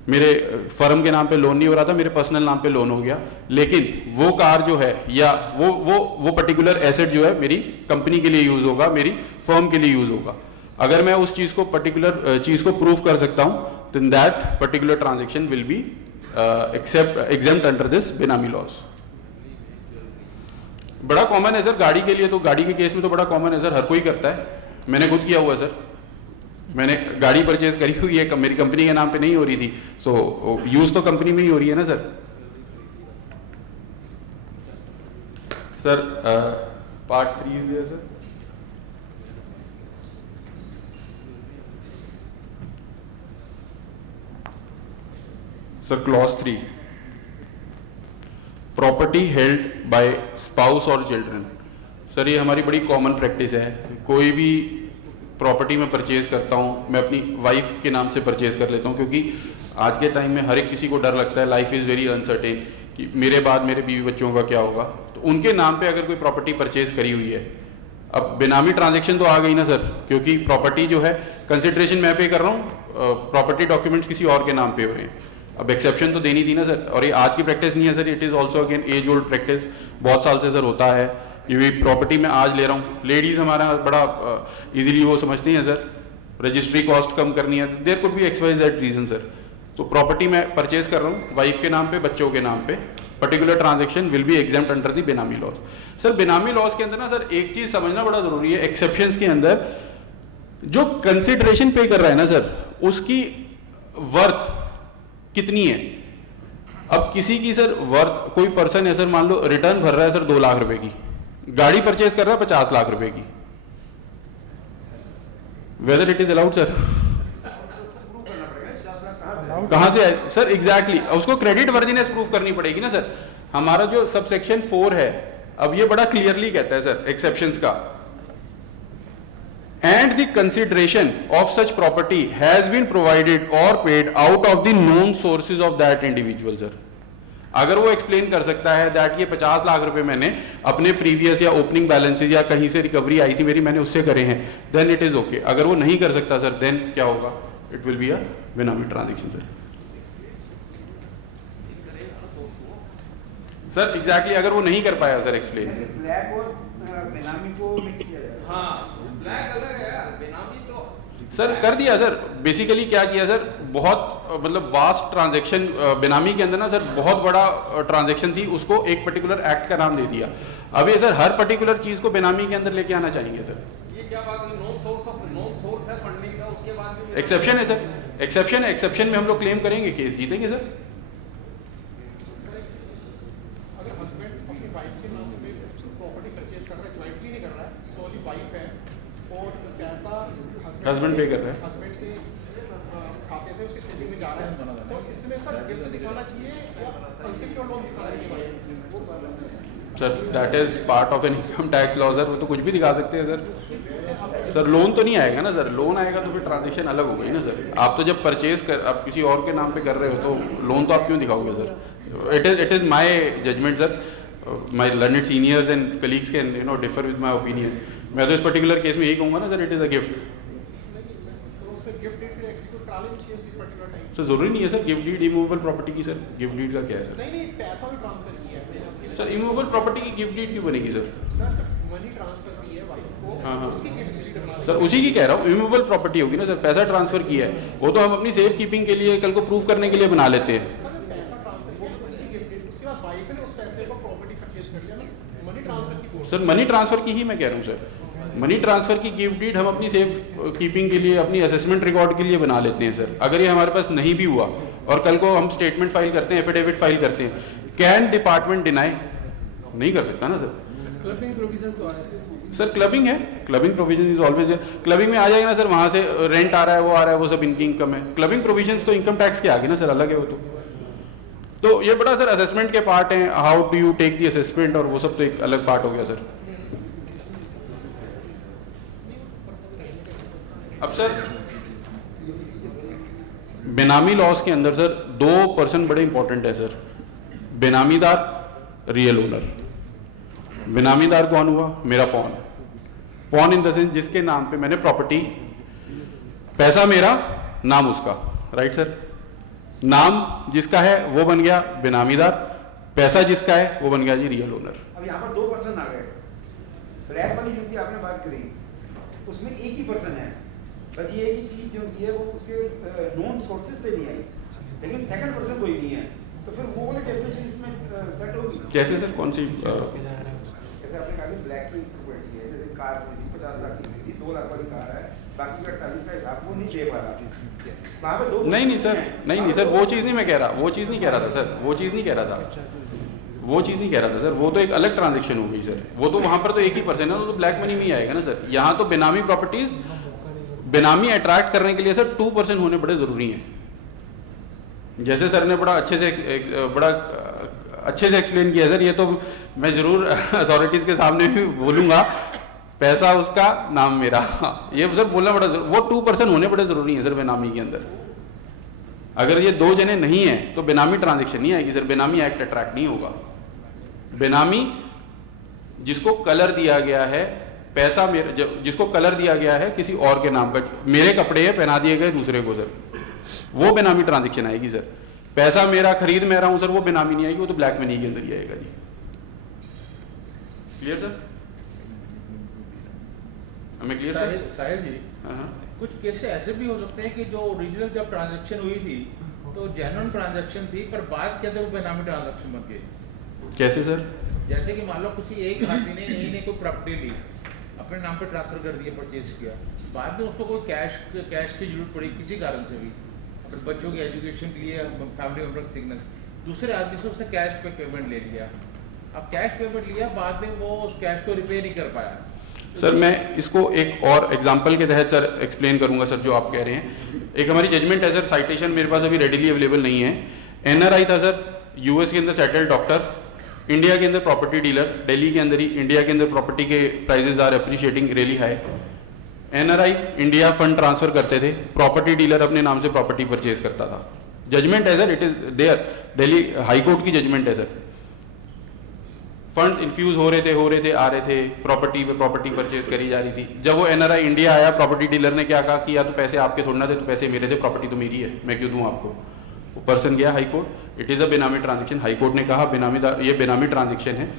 मेरे फर्म के नाम पे लोन नहीं हो रहा था, मेरे पर्सनल नाम पे लोन हो गया, लेकिन वो कार जो है या वो पर्टिकुलर एसेट जो है मेरी कंपनी के लिए यूज होगा, मेरी फर्म के लिए यूज होगा। अगर मैं उस चीज को पर्टिकुलर चीज को प्रूव कर सकता हूं, then that particular transaction will be exempt under this benami laws. बड़ा कॉमन है सर गाड़ी के लिए, तो गाड़ी के केस में तो बड़ा कॉमन है सर, हर कोई करता है, मैंने खुद किया हुआ है सर, मैंने गाड़ी परचेज करी हुई है, मेरी कंपनी के नाम पे नहीं हो रही थी, सो यूज तो कंपनी में ही हो रही है ना sir. Sir part 3 is there sir. Sir clause 3, property held by spouse और चिल्ड्रन। सर ये हमारी बड़ी कॉमन प्रैक्टिस है, कोई भी प्रॉपर्टी में परचेज करता हूँ मैं अपनी वाइफ के नाम से परचेज कर लेता हूँ, क्योंकि आज के टाइम में हर एक किसी को डर लगता है, लाइफ इज़ वेरी अनसर्टेन कि मेरे बाद मेरे बीवी बच्चों का क्या होगा, तो उनके नाम पे अगर कोई प्रॉपर्टी परचेज करी हुई है, अब बेनामी ट्रांजेक्शन तो आ गई ना सर, क्योंकि प्रॉपर्टी जो है कंसिडरेशन मैं पे कर रहा हूँ, प्रॉपर्टी डॉक्यूमेंट्स किसी और के नाम पे हो रहे हैं, अब एक्सेप्शन तो देनी थी ना सर, और ये आज की प्रैक्टिस नहीं है sir, it is also again age old practice, बहुत साल से सर होता है, ये प्रॉपर्टी मैं आज ले रहा हूँ, लेडीज़ हमारा बड़ा इजीली वो समझती हैं सर, रजिस्ट्री कॉस्ट कम करनी है, there could be XYZ reason sir, तो प्रॉपर्टी मैं परचेज कर रहा हूँ वाइफ के नाम पे, बच्चों के नाम पे, particular transaction will be exempt under the benami laws. Sir बेनामी लॉज के अंदर ना सर एक चीज समझना बड़ा जरूरी है, एक्सेप्शंस के अंदर जो कंसिडरेशन पे कर रहा है ना सर, उसकी वर्थ कितनी है। अब किसी की सर वर्थ, कोई पर्सन है सर मान लो रिटर्न भर रहा है सर 2 लाख रुपए की, गाड़ी परचेज कर रहा है 50 लाख रुपए की, whether it is allowed sir? कहां से आए सर? एग्जैक्टली उसको क्रेडिट वर्दीनेस प्रूफ करनी पड़ेगी ना सर। हमारा जो सबसेक्शन 4 है, अब ये बड़ा क्लियरली कहता है सर एक्सेप्शंस का, and the consideration of such property has been provided or paid out of the known sources of that individual sir। अगर वो एक्सप्लेन कर सकता है दैट ये 50 लाख रुपए मैंने अपने प्रीवियस या ओपनिंग बैलेंसेज या कहीं से रिकवरी आई थी मेरी, मैंने उससे करे हैं, देन इट इज ओके। अगर वो नहीं कर सकता सर, देन क्या होगा? It will be a benami transaction sir. Sir exactly अगर वो नहीं कर पाया सर एक्सप्लेन, ब्लैक और बेनामी को मिक्स किया जाएगा। हाँ, ब्लैक अलग है यार, बेनामी तो सर कर दिया सर। बेसिकली क्या किया सर, बहुत मतलब वास्ट ट्रांजैक्शन बेनामी के अंदर ना सर, बहुत बड़ा ट्रांजैक्शन थी, उसको एक पर्टिकुलर एक्ट का नाम दे दिया। अब ये सर हर पर्टिकुलर चीज को बेनामी के अंदर लेके आना चाहेंगे सर। ये क्या बात है? नोन सोर्स है फंडिंग का, उसके बाद भी एक्सेप्शन है सर, एक्सेप्शन है, एक्सेप्शन में हम लोग क्लेम करेंगे, केस जीतेंगे सर। अगर हस्बैंड अपनी वाइफ के नाम पे प्रॉपर्टी परचेज कर रहा है, ज्वाइंटली नहीं कर रहा है, सोली वाइफ है और पैसा हस्बैंड पे कर रहा है, हस्बैंड के खाते से उसके सेविंग में जा रहा है, तो इसमें सर गिल्ट दिखाना चाहिए या अनसिक्योर्ड लोन दिखाना चाहिए? Sir that is part of an income tax law sir, वो तो कुछ भी दिखा सकते हैं सर। सर लोन तो नहीं आएगा ना सर, लोन आएगा तो फिर ट्रांजेक्शन अलग हो गई ना सर। आप तो जब परचेज कर, आप किसी और के नाम पे कर रहे हो तो लोन तो आप क्यों दिखाओगे sir? It is my judgement sir, my learned seniors and colleagues can differ with my opinion. मैं तो इस पर्टिकुलर केस में यही कहूँगा ना sir, it is a gift. Gift deed फिर एग्जीक्यूट करा लेनी चाहिए उसी पर्टिकुलर टाइम। सर जरूरी नहीं है sir gift deed immovable property की, सर गिफ्ट डीड का क्या है सर? नहीं पैसा भी ट्रांसफर किया है सर इमूवेबल प्रॉपर्टी की गिफ्ट डीड क्यों बनेगी सर? सर मनी ट्रांसफर की है वाइफ को, हाँ, हाँ। उसकी गिफ्ट डीड बना सर उसी की कह रहा हूँ, इमूवेबल प्रॉपर्टी होगी ना सर, पैसा ट्रांसफर किया है वो तो हम अपनी सेफ कीपिंग के लिए कल को प्रूव करने के लिए बना लेते हैं। सर पैसा ट्रांसफर किया उसकी गिफ्ट डीड, उसके बाद वाइफ ने उस पैसे को प्रॉपर्टी परचेज कर लिया ना, मनी ट्रांसफर की कोर्स। सर मनी ट्रांसफर की ही मैं कह रहा हूँ सर, मनी ट्रांसफर की गिफ्ट डीड हम अपनी सेफ कीपिंग के लिए, अपनी असेसमेंट रिकॉर्ड के लिए बना लेते हैं सर। अगर ये हमारे पास नहीं भी हुआ और कल को हम स्टेटमेंट फाइल करते हैं, एफिडेविट फाइल करते हैं, कैन डिपार्टमेंट डिनाई? नहीं कर सकता ना सर। क्लबिंग प्रोविजन तो है सर, क्लबिंग है, क्लबिंग प्रोविजन इज ऑलवेज है, क्लबिंग में आ जाएगा ना सर, वहां से रेंट आ रहा है, वो आ रहा है, वो सब इनकी इनकम है। क्लबिंग प्रोविजंस तो इनकम टैक्स के आगे ना सर, अलग है वो तो ये बड़ा सर असेसमेंट के पार्ट हैं, how do you take the assessment, और वो सब तो एक अलग पार्ट हो गया सर। अब सर बेनामी लॉस के अंदर सर 2 पर्सन बड़े इंपॉर्टेंट है sir, benamidar, real owner. Benamidar कौन हुआ? मेरा pawn, pawn in the sense जिसके नाम पे मैंने प्रॉपर्टी, पैसा मेरा, नाम उसका, राइट सर। नाम जिसका है वो बन गया बेनामीदार, पैसा जिसका है वो बन गया जी रियल ओनर। अब यहाँ पर 2 पर्सन आ गए, ब्लैक वाली जिनसे आपने बात करी उसमें एक ही पर्सन है, बस ये एक ही चीज जो है वो उसके नॉन सोर्सेज से नहीं आई, लेकिन सेकंड पर्सन कोई नहीं है, तो फिर वो वाली डेफिनेशन इसमें सेट होगी कैसे सर? कौन सी? जैसे आपने कहा कि ब्लैक की प्रॉपर्टी है, जैसे कार 50 लाख की खरीदी, 2 लाख वाली कार है, बाकी का 48 का हिसाब वो नहीं दे पा रहा, वहाँ पे 2 नहीं सर, नहीं सर, वो चीज़ नहीं मैं कह रहा, वो चीज़ नहीं कह रहा था सर, वो चीज़ नहीं कह रहा था, वो चीज़ नहीं कह रहा था सर, वो तो एक अलग ट्रांजेक्शन हो गई सर, वो तो वहाँ पर तो एक ही पर्सन है, वो तो ब्लैक मनी में ही आएगा ना सर। यहाँ तो बेनामी प्रॉपर्टीज, बेनामी अट्रैक्ट करने के लिए सर 2 पर्सन होने बड़े ज़रूरी हैं। जैसे सर ने बड़ा अच्छे से एक्सप्लेन किया सर, ये तो मैं ज़रूर अथॉरिटीज़ के सामने भी बोलूँगा, पैसा उसका, नाम मेरा, ये सर बोलना बड़ा, वो 2 पर्सन होने बड़े ज़रूरी हैं सर बेनामी के अंदर। अगर ये 2 जने नहीं है तो बेनामी ट्रांजेक्शन नहीं आएगी सर, बेनामी एक्ट अट्रैक्ट नहीं होगा। बेनामी जिसको कलर दिया गया है, पैसा मेरा, जिसको कलर दिया गया है किसी और के नाम का, मेरे कपड़े हैं पहना दिए गए दूसरे को सर, वो बेनामी ट्रांजेक्शन आएगी सर। पैसा मेरा, खरीद मैं रहा हूं सर, वो बेनामी नहीं आएगी, वो तो ब्लैक मनी के अंदर ही आएगा जी। Clear sir? हमें क्लियर सर? साहिल जी, हाँ, कुछ केसेस ऐसे भी हो सकते हैं कि जो ओरिजिनल जब ट्रांजैक्शन हुई थी तो जेन्युइन ट्रांजैक्शन थी, पर बाद के अंदर वो बेनामी ट्रांजैक्शन बन गई। कैसे सर? जैसे कि मान लो किसी एक आदमी ने नई ने कोई प्रॉपर्टी ली, अपने नाम पे ट्रांसफर कर दिया, परचेज किया, बाद में उसको कोई कैश की जरूरत पड़ी किसी कारण से भी, अपने बच्चों की एजुकेशन के लिए, फैमिली मेम्बर की सिकनेस, दूसरे आदमी से उसने कैश पे पेमेंट ले लिया। अब कैश पेमेंट लिया, बाद में वो उस कैश को रिपे नहीं कर पाया। सर मैं इसको एक और एग्जांपल के तहत सर एक्सप्लेन करूंगा सर, जो आप कह रहे हैं। एक हमारी जजमेंट है सर, साइटेशन मेरे पास अभी रेडिली अवेलेबल नहीं है। एनआरआई था सर, यूएस के अंदर सेटल्ड डॉक्टर, इंडिया के अंदर प्रॉपर्टी डीलर, दिल्ली के अंदर ही, इंडिया के अंदर प्रॉपर्टी के prices are appreciating really high. NRI India fund transfer करते थे, प्रॉपर्टी डीलर अपने नाम से प्रॉपर्टी परचेज करता था। जजमेंट है sir, it is there, Delhi High Court की जजमेंट है सर। फंड्स इन्फ्यूज हो रहे थे, आ रहे थे, प्रॉपर्टी पे प्रॉपर्टी परचेज करी जा रही थी। जब वो एनआरआई इंडिया आया, प्रॉपर्टी डीलर ने क्या कहा कि या तो पैसे आपके थोड़ा ना थे, तो पैसे मेरे थे, प्रॉपर्टी तो मेरी है, मैं क्यों दूं आपको। वो पर्सन गया high court, it is a benami transaction. High court ने कहा बेनामीदार, ये बेनामी ट्रांजेक्शन है,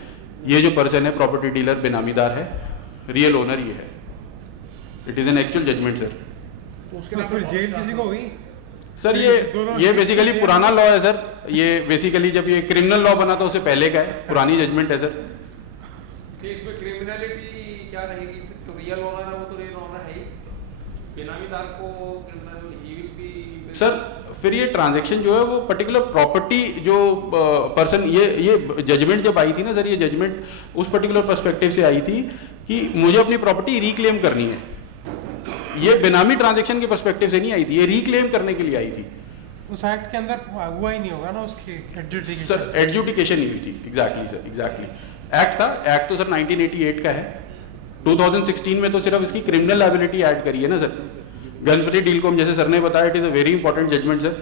ये जो पर्सन है प्रॉपर्टी डीलर बेनामीदार है, रियल ओनर ये है। It is an actual judgement sir. तो फिर जेल किसी को हुई सर? ये बेसिकली पुराना लॉ है सर, ये बेसिकली जब ये क्रिमिनल लॉ बना था उससे पहले का है, पुरानी जजमेंट है सर। तो इसमें क्रिमिनलिटी क्या रहेगी? तो रियल ओनर है, वो तो रियल ओनर है ही, बेनामीदार को criminal he will be sir. फिर ये ट्रांजैक्शन जो है वो पर्टिकुलर प्रॉपर्टी जो पर्सन, ये जजमेंट जब आई थी ना सर, ये जजमेंट उस पर्टिकुलर पर्सपेक्टिव से आई थी कि मुझे अपनी प्रॉपर्टी रिक्लेम करनी है। ये बेनामी ट्रांजैक्शन के पर्सपेक्टिव से नहीं आई थी, ये रिक्लेम करने के लिए आई थी। उस एक्ट के अंदर हुआ ही नहीं होगा ना उसकी एडजुडिकेशन। सर एडजुडिकेशन नहीं हुई थी, एग्जैक्टली सर, एग्जैक्टली। एक्ट था, एक्ट तो सर 1988 का है, 2016 में तो सिर्फ इसकी क्रिमिनल लायबिलिटी ऐड करी है ना सर। गणपति डीलकॉम, जैसे सर ने बताया, it is a very important judgement sir.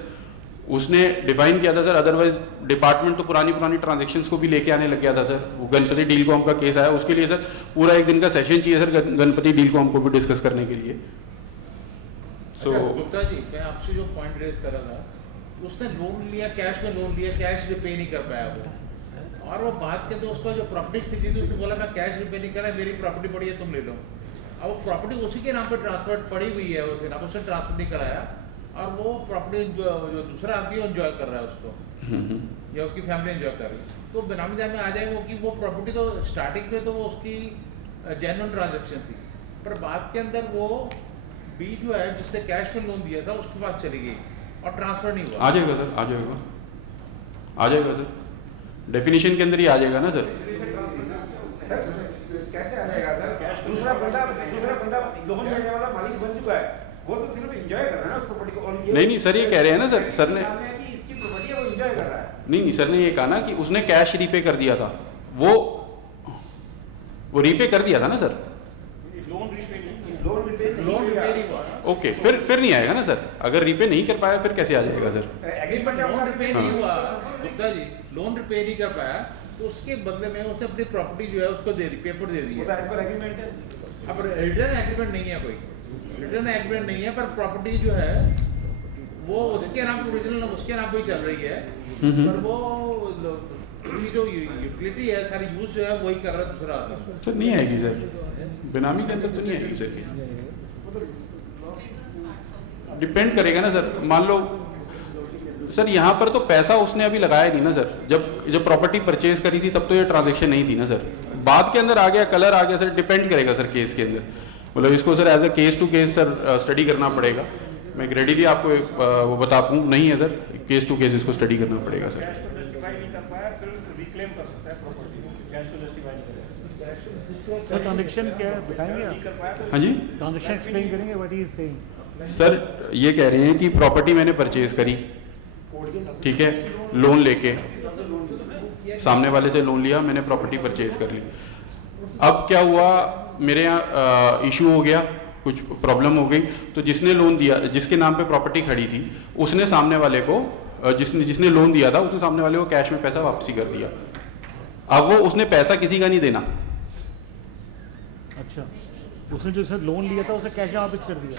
उसने डिफाइन किया था सर, अदरवाइज डिपार्टमेंट तो पुरानी ट्रांजैक्शंस को भी लेके आने लग गया था सर। वो गणपति डीलकॉम का केस आया, उसके लिए सर पूरा 1 दिन का सेशन चाहिए सर, गणपति डीलकॉम को भी डिस्कस करने के लिए। So गुप्ता जी, मैं आपसे जो पॉइंट रेज कर रहा था, उसने लोन लिया, कैश में लोन लिया, कैश रिपे नहीं कर पाया वो, और वो बात के तो उसका जो प्रॉपर्टी थी उसने बोला मैं कैश रिपे नहीं कर रहा, मेरी प्रॉपर्टी पड़ी है, तुम ले लो। अब वो प्रॉपर्टी उसी के नाम पर ट्रांसफर पड़ी हुई है, उसके नाम उसने ट्रांसफर नहीं कराया, और वो प्रॉपर्टी जो दूसरा आदमी एंजॉय कर रहा है उसको, या उसकी फैमिली एंजॉय कर रही है, तो बेनामी में आ जाएगा कि वो प्रॉपर्टी तो स्टार्टिंग में तो वो उसकी जेन्युइन ट्रांजेक्शन थी, पर बाद के अंदर वो बी जो है जिसने कैश में लोन दिया था उसके पास चली गई और ट्रांसफर नहीं हुआ। आ जाएगा सर, आ जाएगा, आ जाएगा सर, डेफिनेशन के अंदर ही आ जाएगा ना सर। कैसे आ जाएगा सर? दूसरा बंदा लोन देने वाला मालिक बन चुका है, वो तो सिर्फ एंजॉय कर रहा है ना उस प्रॉपर्टी को। और ये नहीं सर, ये कह रहे हैं ना सर ने इसकी प्रॉपर्टी है, वो एंजॉय कर रहा है। नहीं सर ने ये कहा ना कि उसने कैश रीपे कर दिया था, वो रीपे कर दिया था ना सर। लोन रिपे नहीं हुआ। ओके, फिर नहीं आएगा ना सर, अगर रीपे नहीं कर पाया फिर कैसे आ जाएगा सर? एग्रीमेंट लोन रिपे नहीं हुआ गुप्ता जी, लोन रिपे नहीं कर पाया तो उसके बदले में उसने अपनी प्रॉपर्टी जो है उसको दे दी, पेपर दे दी। अब रिटर्न एग्रीमेंट नहीं है, कोई रिटर्न एग्रीमेंट नहीं है, पर प्रॉपर्टी जो है वो उसके नाम ओरिजिनल उसके नाम पे ही चल रही है, पर वो जो यूटिलिटी है सारी यूज जो है वही कर रहा है दूसरा आदमी। सर नहीं आएगी सर, बेनामी के अंदर तो नहीं आएगी सर। डिपेंड करेगा ना सर, मान लो सर यहाँ पर तो पैसा उसने अभी लगाया नहीं ना सर, जब प्रॉपर्टी परचेज करी थी तब तो ये ट्रांजैक्शन नहीं थी ना सर, बाद के अंदर आ गया, कलर आ गया सर, डिपेंड करेगा सर केस के अंदर, मतलब इसको sir as a case to case sir study करना पड़ेगा। मैं रेडीली आपको वो बता पाऊँ नहीं है सर, केस टू केस इसको स्टडी करना पड़ेगा सर। सर ट्रांजैक्शन क्या है बताएंगे आप? हाँ जी, ट्रांजैक्शन एक्सप्लेन करेंगे what he is saying. Sir ये कह रहे हैं कि प्रॉपर्टी मैंने परचेज करी, ठीक है, लोन लेके, सामने वाले से लोन लिया, मैंने प्रॉपर्टी परचेज कर ली। अब क्या हुआ, मेरे यहाँ इशू हो गया, कुछ प्रॉब्लम हो गई, तो जिसने लोन दिया, जिसके नाम पे प्रॉपर्टी खड़ी थी, उसने सामने वाले को, जिसने लोन दिया था उसने सामने वाले को कैश में पैसा वापसी कर दिया। अब वो उसने पैसा किसी का नहीं देना। अच्छा, उसने जो सर लोन लिया था उसे कैश में वापस कर दिया।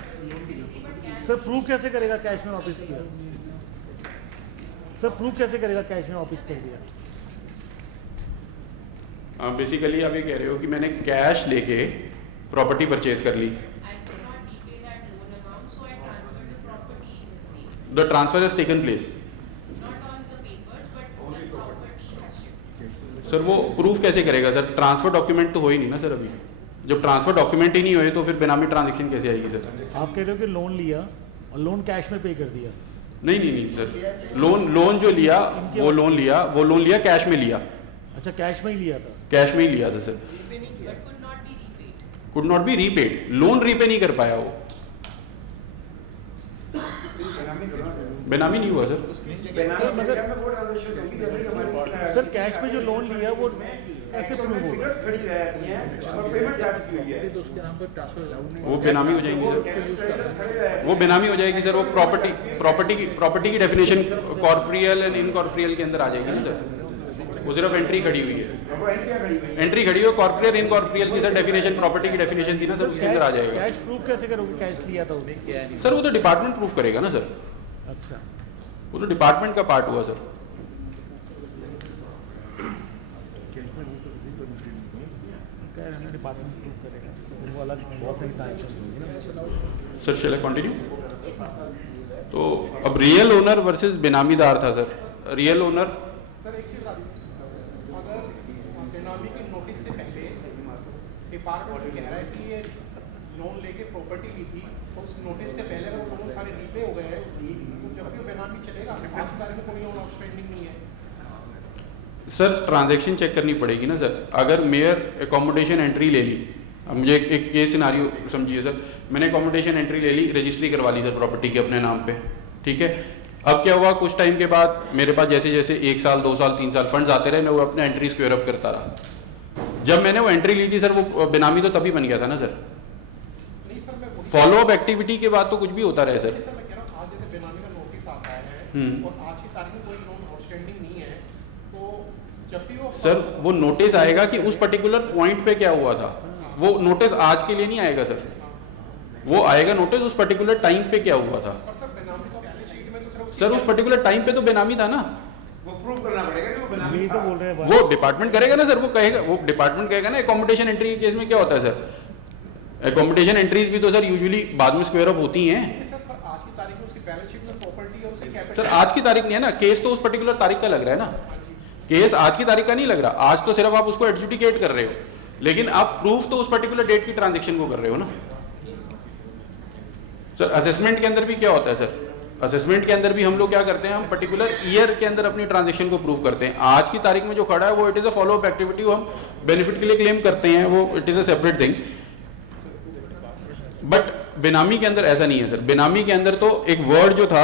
सर प्रूव कैसे करेगा कैश में वापस किया? सर प्रूव कैसे करेगा कैश में वापस कर दिया? बेसिकली आप ये कह रहे हो कि मैंने कैश लेके प्रॉपर्टी परचेज कर ली, the transfer has taken place. Sir वो प्रूफ कैसे करेगा सर? ट्रांसफर डॉक्यूमेंट तो हो ही नहीं ना सर अभी, जब ट्रांसफर डॉक्यूमेंट ही नहीं हुए तो फिर बेनामी ट्रांजैक्शन कैसे आएगी सर? आप कह रहे हो कि लोन लिया और लोन कैश में पे कर दिया। नहीं सर, लोन जो लिया वो लोन लिया कैश में लिया। अच्छा, कैश में ही लिया था? कैश में ही लिया था sir, could not be repaid, loan repay नहीं कर पाया वो, बेनामी नहीं हुआ सर। सर कैश में जो लोन लिया वो कैसे प्रूव होगा? वो बेनामी हो जाएंगी सर, वो बेनामी हो जाएगी सर, वो प्रॉपर्टी की डेफिनेशन कॉर्पोरियल एंड इनकॉर्पोरियल के अंदर आ जाएगी ना सर, वो सिर्फ एंट्री खड़ी हुई है, एंट्री खड़ी हुई, कॉर्पोरियल इनकॉर्पोरियल की सर डेफिनेशन, प्रॉपर्टी की डेफिनेशन थी ना सर, उसके अंदर आ जाएगा। कैश प्रूफ कैसे करोगे कैश लिया था उसने? सर वो तो डिपार्टमेंट प्रूफ करेगा ना सर। अच्छा, वो तो डिपार्टमेंट का पार्ट हुआ सर। डिपार्टमेंट प्रूफ करेगा, वो अलग बहुत सारी transaction. Sir shall I continue? तो अब रियल ओनर वर्सेस बेनामीदार था सर। रियल ओनर सर एक चीज बता दीजिए, अगर बेनामी के नोटिस से पहले डिपार्टमेंट कह रहा है कि ये लोन लेके प्रॉपर्टी ली थी, तो उस नोटिस से पहले अगर लोन सारे रीपे हो गए हैं तो जब भी बेनामी चलेगा, आज की तारीख में कोई लोन आउटस्टैंडिंग नहीं है। सर ट्रांजैक्शन चेक करनी पड़ेगी ना सर। अगर मेयर एकोमोडेशन एंट्री ले ली, अब मुझे एक केस सिनारियो समझिए सर, मैंने एकोमोडेशन एंट्री ले ली, रजिस्ट्री करवा ली सर प्रॉपर्टी के अपने नाम पे, ठीक है। अब क्या हुआ, कुछ टाइम के बाद मेरे पास जैसे जैसे 1 साल 2 साल 3 साल फंड्स आते रहे, मैं वो अपने एंट्री स्क्वेयर अप करता रहा। जब मैंने वो एंट्री ली थी सर, वो बेनामी तो तभी बन गया था ना सर। फॉलो अप एक्टिविटी के बाद तो कुछ भी होता रहे सर। मैं कह रहा हूं, आज जैसे बेनामी का नोटिस आता है और आज की तारीख में कोई लोन आउटस्टैंडिंग नहीं है, तो जब भी वो सर वो नोटिस आएगा कि उस पर्टिकुलर पॉइंट पे क्या हुआ था, वो नोटिस आज के लिए नहीं आएगा सर। वो आएगा नोटिस उस पर्टिकुलर टाइम पे क्या हुआ था। सर उस पर्टिकुलर टाइम पे तो बेनामी था ना, वो प्रूव करना पड़ेगा कि वो बेनामी यही तो था। बोल रहे हैं। वो डिपार्टमेंट करेगा ना सर, वो कहेगा, वो डिपार्टमेंट कहेगा ना। एकोमोडेशन एंट्री के केस में क्या होता है सर, एकोमोडेशन एंट्रीज भी तो सर यूजुअली बाद में स्क्वायर अप होती हैं। सर आज की तारीख नहीं है ना, केस तो उस पर्टिकुलर तारीख का लग रहा है ना, केस आज की तारीख का नहीं लग रहा। आज तो सिर्फ आप उसको एडजुडिकेट कर रहे हो, लेकिन आप प्रूफ तो उस पर्टिकुलर डेट की ट्रांजेक्शन को कर रहे हो ना। सर असेसमेंट के अंदर भी क्या होता है सर, असेसमेंट के अंदर भी हम लोग क्या करते हैं, हम पर्टिकुलर ईयर के अंदर अपनी ट्रांजेक्शन को प्रूव करते हैं। आज की तारीख में जो खड़ा है वो it is a follow up activity, वो हम बेनिफिट के लिए क्लेम करते हैं, वो it is a separate thing. But बेनामी के अंदर ऐसा नहीं है सर। बेनामी के अंदर तो एक वर्ड जो था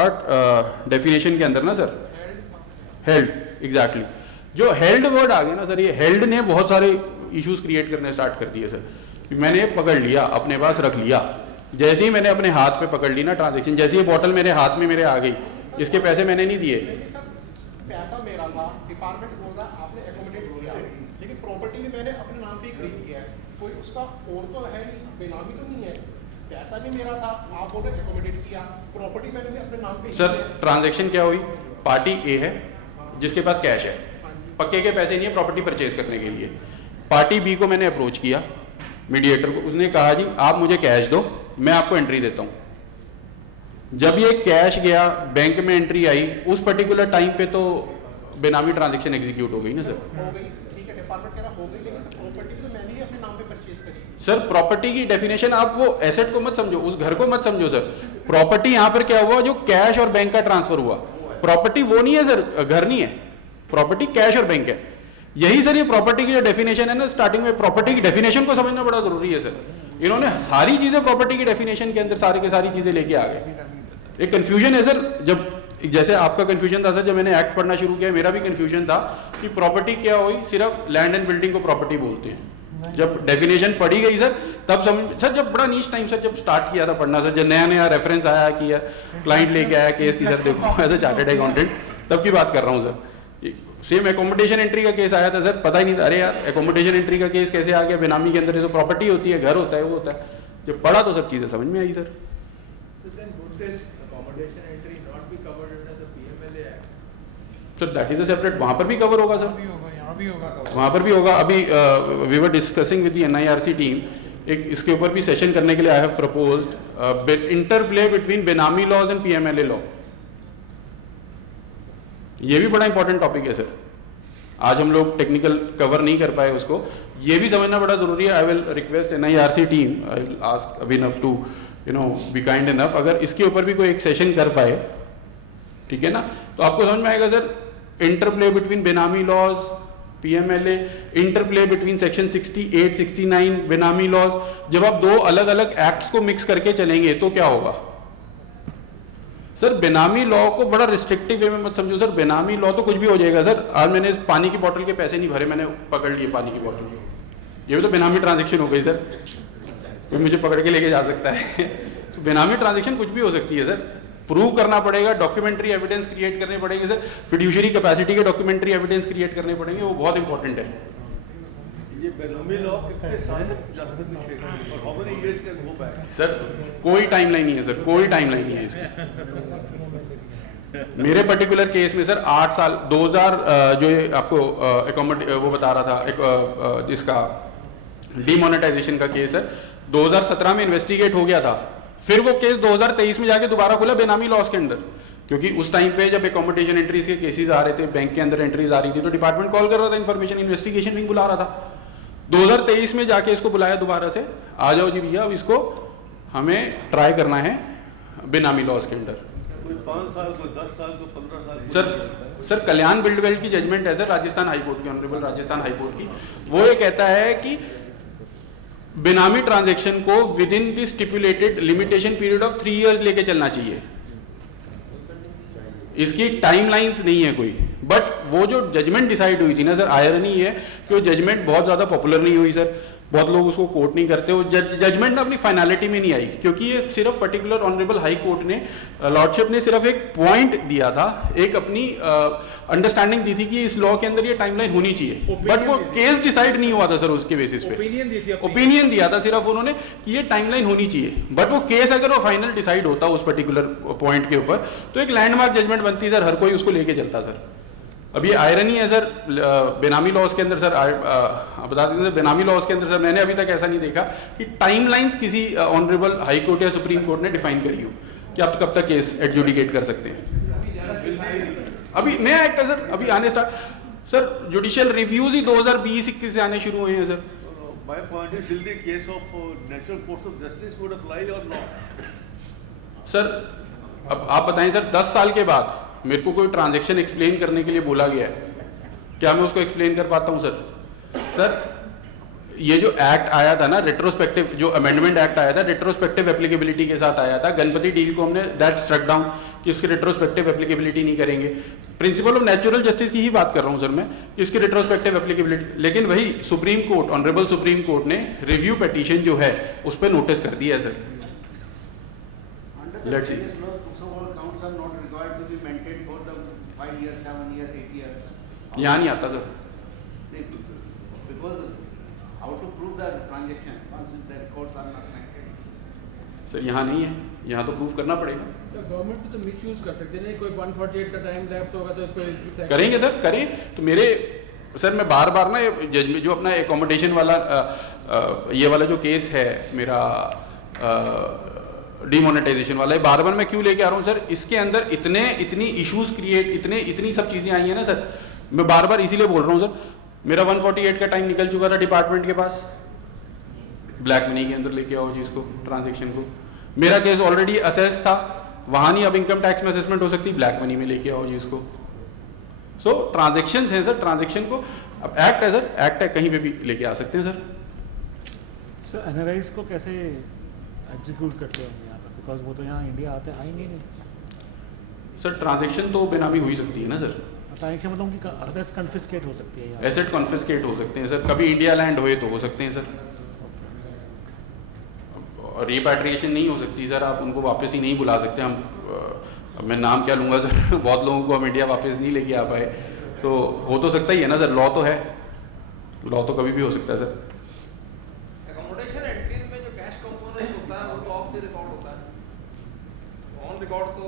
डेफिनेशन के अंदर ना सर, हेल्ड, एग्जैक्टली जो हेल्ड वर्ड आ गया ना सर, ये हेल्ड ने बहुत सारे इश्यूज क्रिएट करने स्टार्ट कर दिए सर। मैंने पकड़ लिया, अपने पास रख लिया, जैसे ही मैंने अपने हाथ पे पकड़ ली ना ट्रांजेक्शन, जैसे ही बोतल मेरे हाथ में मेरे आ गई, इसके पैसे मैंने नहीं दिए। पैसा मेरा था, डिपार्टमेंट बोल रहा आपने एकोमोडेट किया, लेकिन प्रॉपर्टी भी मैंने अपने नाम पे खरीद किया है, कोई उसका और तो है नहीं, बेनामी तो नहीं है, पैसा भी मेरा था, आप बोल रहे एकोमोडेट किया, प्रॉपर्टी मैंने भी अपने नाम पे। सर ट्रांजेक्शन क्या हुई, पार्टी ए है जिसके पास कैश है, पक्के के पैसे नहीं है प्रॉपर्टी परचेज करने के लिए। पार्टी बी को मैंने अप्रोच किया, मीडिएटर को, उसने कहा जी आप मुझे कैश दो, मैं आपको एंट्री देता हूं। जब ये कैश गया, बैंक में एंट्री आई, उस पर्टिकुलर टाइम पे तो बेनामी ट्रांजैक्शन एग्जीक्यूट हो गई ना सर। हो गई, ठीक है, डिपार्टमेंट कह रहा हो गई, लेकिन सर प्रॉपर्टी तो मैंने ही अपने नाम पे परचेज करी। सर प्रॉपर्टी की डेफिनेशन आप वो एसेट को मत समझो, उस घर को मत समझो सर। प्रॉपर्टी यहां पर क्या हुआ, जो कैश और बैंक का ट्रांसफर हुआ, प्रॉपर्टी वो नहीं है सर, घर नहीं है, प्रॉपर्टी कैश और बैंक है। यही सर ये प्रॉपर्टी की जो डेफिनेशन है ना, स्टार्टिंग में प्रॉपर्टी की डेफिनेशन को समझना बड़ा जरूरी है सर। इन्होंने सारी चीजें प्रॉपर्टी की डेफिनेशन के अंदर सारे के सारी चीजें लेके आ गए। एक कंफ्यूजन है सर, जब जैसे आपका कंफ्यूजन था सर, जब मैंने एक्ट पढ़ना शुरू किया मेरा भी कंफ्यूजन था कि प्रॉपर्टी क्या हुई, सिर्फ लैंड एंड बिल्डिंग को प्रॉपर्टी बोलते हैं। जब डेफिनेशन पढ़ी गई सर, तब समझ सर, जब बड़ा नीच टाइम सर, जब स्टार्ट किया था पढ़ना सर, जब नया नया रेफरेंस आया कि यार क्लाइंट लेके आया केस की सर, देखो एज ए चार्टर्ड अकाउंटेंट, तब की बात कर रहा हूँ सर। सेम एकोमोडेशन एंट्री का केस आया था सर, पता ही नहीं था, अरे यार एकोमोडेशन एंट्री का केस कैसे आ गया, बेनामी के अंदर जो प्रॉपर्टी होती है, घर होता है, वो होता है। जब पढ़ा तो सब चीजें समझ में आई sir. Sir that is a separate, वहां पर भी कवर होगा सर, वहां पर भी होगा। अभी we were discussing with the NIRC team, एक इसके ऊपर भी सेशन करने के लिए I have proposed interplay between benami laws and PMLA law. ये भी बड़ा इंपॉर्टेंट टॉपिक है सर, आज हम लोग टेक्निकल कवर नहीं कर पाए उसको, ये भी समझना बड़ा जरूरी है। I will request NIRC team, I will ask Abhinav to be kind enough, अगर इसके ऊपर भी कोई एक सेशन कर पाए, ठीक है ना, तो आपको समझ में आएगा sir. Interplay between benami laws, PMLA, interplay between section 68, 69 बेनामी लॉज। जब आप दो अलग अलग एक्ट्स को मिक्स करके चलेंगे तो क्या होगा सर। बेनामी लॉ को बड़ा रिस्ट्रिक्टिव वे में मत समझो सर, बेनामी लॉ तो कुछ भी हो जाएगा सर। आज मैंने पानी की बोतल के पैसे नहीं भरे, मैंने पकड़ लिए पानी की बोतल, ये भी तो बेनामी ट्रांजैक्शन हो गई सर, कोई मुझे पकड़ के लेके जा सकता है। तो बेनामी ट्रांजैक्शन कुछ भी हो सकती है सर, प्रूव करना पड़ेगा, डॉक्यूमेंट्री एविडेंस क्रिएट करने पड़ेंगे सर, फिड्यूशियरी कैपेसिटी के डॉक्यूमेंट्री एविडेंस क्रिएट करने पड़ेंगे, वो बहुत इंपॉर्टेंट है। ये बेनामी लॉ कितने साल जा सकते हैं और how many years can go back? Sir कोई टाइमलाइन नहीं है सर, कोई टाइमलाइन नहीं है इसकी। मेरे पर्टिकुलर केस में सर 8 साल, 2000 जो ये आपको वो बता रहा था, एक इसका डिमोनेटाइजेशन का केस है, 2017 में इन्वेस्टिगेट हो गया था, फिर वो केस 2023 में जाके दोबारा खुला बेनामी लॉस के अंदर, क्योंकि उस टाइम पे जब एकोमोडेशन एंट्रीज के केसेस आ रहे थे, बैंक के अंदर एंट्रीज आ रही थी, तो डिपार्टमेंट कॉल कर रहा था, इन्फॉर्मेशन इन्वेस्टिगेशन विंग बुला रहा था। 2023 में जाके इसको बुलाया दोबारा से, आ जाओ जी भैया, अब इसको हमें ट्राई करना है बेनामी लॉस के अंदर। 5 साल को, 10 साल को, 15 साल। सर कल्याण बिल्डवेल की जजमेंट है सर, राजस्थान हाईकोर्ट की, ऑनरेबल राजस्थान हाईकोर्ट की, वो ये कहता है कि बेनामी ट्रांजैक्शन को with in the stipulated limitation period of 3 years लेके चलना चाहिए। इसकी टाइमलाइंस नहीं है कोई, बट वो जो जजमेंट डिसाइड हुई थी ना सर, आयरनी है कि वो जजमेंट बहुत ज्यादा पॉपुलर नहीं हुई सर। बहुत लोग उसको कोर्ट नहीं करते, वो जजमेंट ना अपनी फाइनलिटी में नहीं आई, क्योंकि ये सिर्फ पर्टिकुलर ऑनरेबल हाई कोर्ट ने, लॉर्डशिप ने सिर्फ एक पॉइंट दिया था, एक अपनी अंडरस्टैंडिंग दी थी कि इस लॉ के अंदर ये टाइमलाइन होनी चाहिए, बट वो केस डिसाइड नहीं हुआ था सर उसके बेसिस पे। ओपिनियन दिया था सिर्फ उन्होंने कि ये टाइमलाइन होनी चाहिए, बट वो केस अगर वो फाइनल डिसाइड होता उस पर्टिकुलर पॉइंट के ऊपर तो एक लैंडमार्क जजमेंट बनती सर, हर कोई उसको लेके चलता सर। अब ये आयरनी है सर, बेनामी लॉज के अंदर सर, बता देते हैं बेनामी लॉज के अंदर सर मैंने अभी तक ऐसा नहीं देखा कि टाइमलाइंस किसी ऑनरेबल हाई कोर्ट या सुप्रीम कोर्ट ने डिफाइन करी हो कि आप कब तक केस एडजुडिकेट कर सकते हैं। अभी नया एक्ट है सर, अभी आने स्टार्ट सर, जुडिशियल रिव्यूज ही 2020-21 से आने शुरू हुए हैं sir. My point is, will the case of natural course of justice would apply or not? Sir अब आप बताएं सर, 10 साल के बाद मेरे को कोई ट्रांजैक्शन एक्सप्लेन करने के लिए बोला गया है, क्या मैं उसको एक्सप्लेन कर पाता हूं सर? सर ये जो एक्ट आया था ना रेट्रोस्पेक्टिव, जो अमेंडमेंट एक्ट आया था रेट्रोस्पेक्टिव एप्लीकेबिलिटी के साथ आया था, गणपति डील को हमने दैट स्ट्रक डाउन कि उसकी रेट्रोस्पेक्टिव एप्लीकेबिलिटी नहीं करेंगे। प्रिंसिपल ऑफ नेचुरल जस्टिस की ही बात कर रहा हूं सर मैं, कि इसकी रेट्रोस्पेक्टिव एप्लीकेबिलिटी, लेकिन वही supreme court, honourable supreme court ने रिव्यू पिटीशन जो है उस पर नोटिस कर दिया है सर। लेट्स सी, यहाँ नहीं आता सर। सर यहाँ नहीं है, यहाँ तो प्रूफ करना पड़ेगा सर। गवर्नमेंट तो मिसयूज कर सकते हैं, कोई 148 का टाइम लैप्स होगा तो इसको करेंगे सर, करें तो मेरे सर मैं बार बार ना जजमेंट जो अपना एकोमोडेशन वाला ये वाला जो केस है मेरा डिमोनेटाइजेशन वाला है, बार बार मैं क्यों लेके आ रहा हूँ सर, इसके अंदर इतनी इश्यूज क्रिएट, इतनी सब चीजें आई हैं ना सर, मैं बार बार इसीलिए बोल रहा हूँ सर। मेरा 148 का टाइम निकल चुका था डिपार्टमेंट के पास, ब्लैक मनी के अंदर लेके आओ जी इसको, ट्रांजेक्शन को। मेरा केस ऑलरेडी असेस था, वहां नहीं अब इनकम टैक्स में असेसमेंट हो सकती, ब्लैक मनी में लेके आओ जी इसको। सो ट्रांजेक्शन है सर, ट्रांजेक्शन को अब एक्ट है सर, एक्ट है, कहीं पे भी लेके आ सकते हैं सर। सर एनआरआईज को कैसे एग्जीक्यूट करते हैं यहाँ पर, बिकॉज वो तो यहाँ इंडिया आते आएंगे नहीं सर। ट्रांजेक्शन तो बेनामी हो ही सकती है ना सर, ट्रांजेक्शन मतलब कि असेट्स कन्फिस्केट हो सकती है, एसेट कॉन्फिस्केट हो सकते हैं सर, कभी इंडिया लैंड हुए तो हो सकते हैं सर, और रिपैट्रिएशन नहीं हो सकती सर, आप उनको वापस ही नहीं बुला सकते। हम अब मैं नाम क्या लूँगा सर, बहुत लोगों को हम इंडिया वापस नहीं लेके आ पाए, तो हो तो सकता ही है ना सर, लॉ तो है, लॉ तो कभी भी हो सकता है सर। एकोमोडेशन एंट्रीज में जो कैश कंपोनेंट होता है वो तो ऑफ द रिकॉर्ड होता है, ऑन रिकॉर्ड तो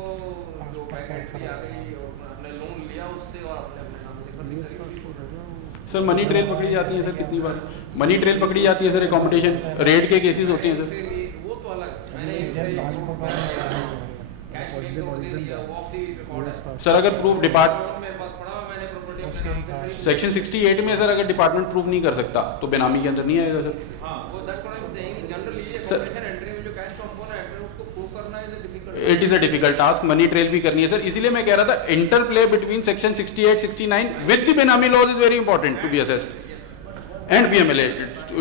जो बैंक एंट्री आ गई और आपने लोन लिया उससे और अपने नाम से खर्च करेंगे। सर मनी ट्रेल पकड़ी जाती है सर, कितनी बार मनी ट्रेल पकड़ी जाती है सर, एकोमोडेशन रेड के केसेस होते हैं सर। वो तो अलग, मैंने कैश में तो दे दिया, वो ऑफ द रिकॉर्ड है सर। अगर प्रूफ डिपार्टमेंट मेरे पास पड़ा हुआ, मैंने प्रॉपर्टी अपने नाम से सेक्शन 68 में सर अगर डिपार्टमेंट प्रूफ नहीं कर सकता तो बेनामी के अंदर नहीं आएगा सर। हां, वो that's what I am saying, generally accommodation entry में जो कैश कंपोनेंट है उसको प्रूव करना is a difficult, it is a difficult task, money trail भी करनी है सर। इसीलिए मैं कह रहा था interplay between section 68, 69 with the benami laws is very important to be assessed, and BMLA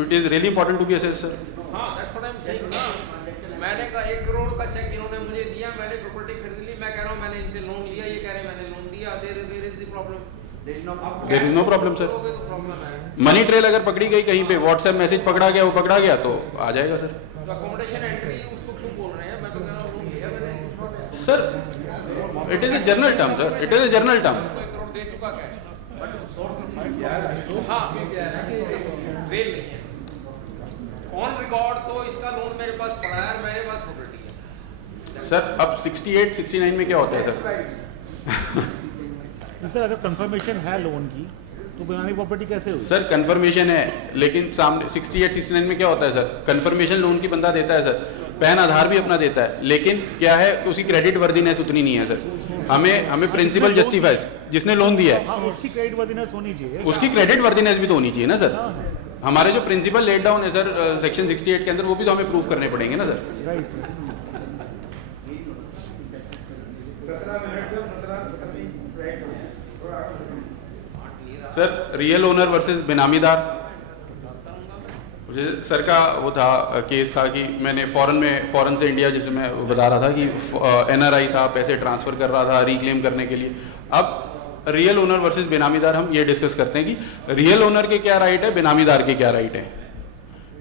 it is really important to be assessed sir. हां, that's what I am saying ना। मैंने कहा 1 करोड़ का चेक इन्होंने मुझे दिया, मैंने प्रॉपर्टी खरीद ली, मैं कह रहा हूं मैंने इनसे लोन लिया, ये कह रहे हैं मैंने लोन दिया, there is the problem, there is no problem sir. Problem है मनी ट्रेल अगर पकड़ी गई कहीं पे, व्हाट्सएप मैसेज पकड़ा गया, वो पकड़ा गया तो आ जाएगा सर। तो अकोमोडेशन एंट्री उसको क्यों बोल रहे हैं, मैं तो कह रहा हूं लोन लिया मैंने sir, it is a general term sir, it is a general term. 1 crore दे चुका कैश, हां ट्रेल नहीं है ऑन रिकॉर्ड, तो इसका लोन मेरे पास पड़ा है, मेरे पास प्रॉपर्टी है सर। अब 68, 69 में क्या होता है सर? सर अगर कंफर्मेशन है लोन की तो बेनामी प्रॉपर्टी कैसे हुई? सर कंफर्मेशन है, लेकिन सामने 68, 69 में क्या होता है सर? कंफर्मेशन लोन की बंदा देता है सर, पैन आधार भी अपना देता है, लेकिन क्या है उसकी क्रेडिट वर्दीनेस उतनी नहीं है सर। हमें प्रिंसिपल जस्टिफाइज जिसने लोन दिया है उसकी क्रेडिट वर्दीनेस होनी चाहिए, उसकी क्रेडिट वर्दीनेस भी तो होनी चाहिए ना सर। हमारे जो प्रिंसिपल लेट डाउन है सर सेक्शन 68 के अंदर, वो भी तो हमें प्रूव करने पड़ेंगे ना sir. Sir real owner versus बेनामीदार, सर का वो था केस था कि मैंने फॉरेन से इंडिया, जैसे मैं बता रहा था कि एनआरआई था, पैसे ट्रांसफर कर रहा था रिक्लेम करने के लिए। अब रियल ओनर वर्सेस बेनामीदार हम ये डिस्कस करते हैं कि रियल ओनर के क्या राइट है, बेनामीदार के क्या राइट है।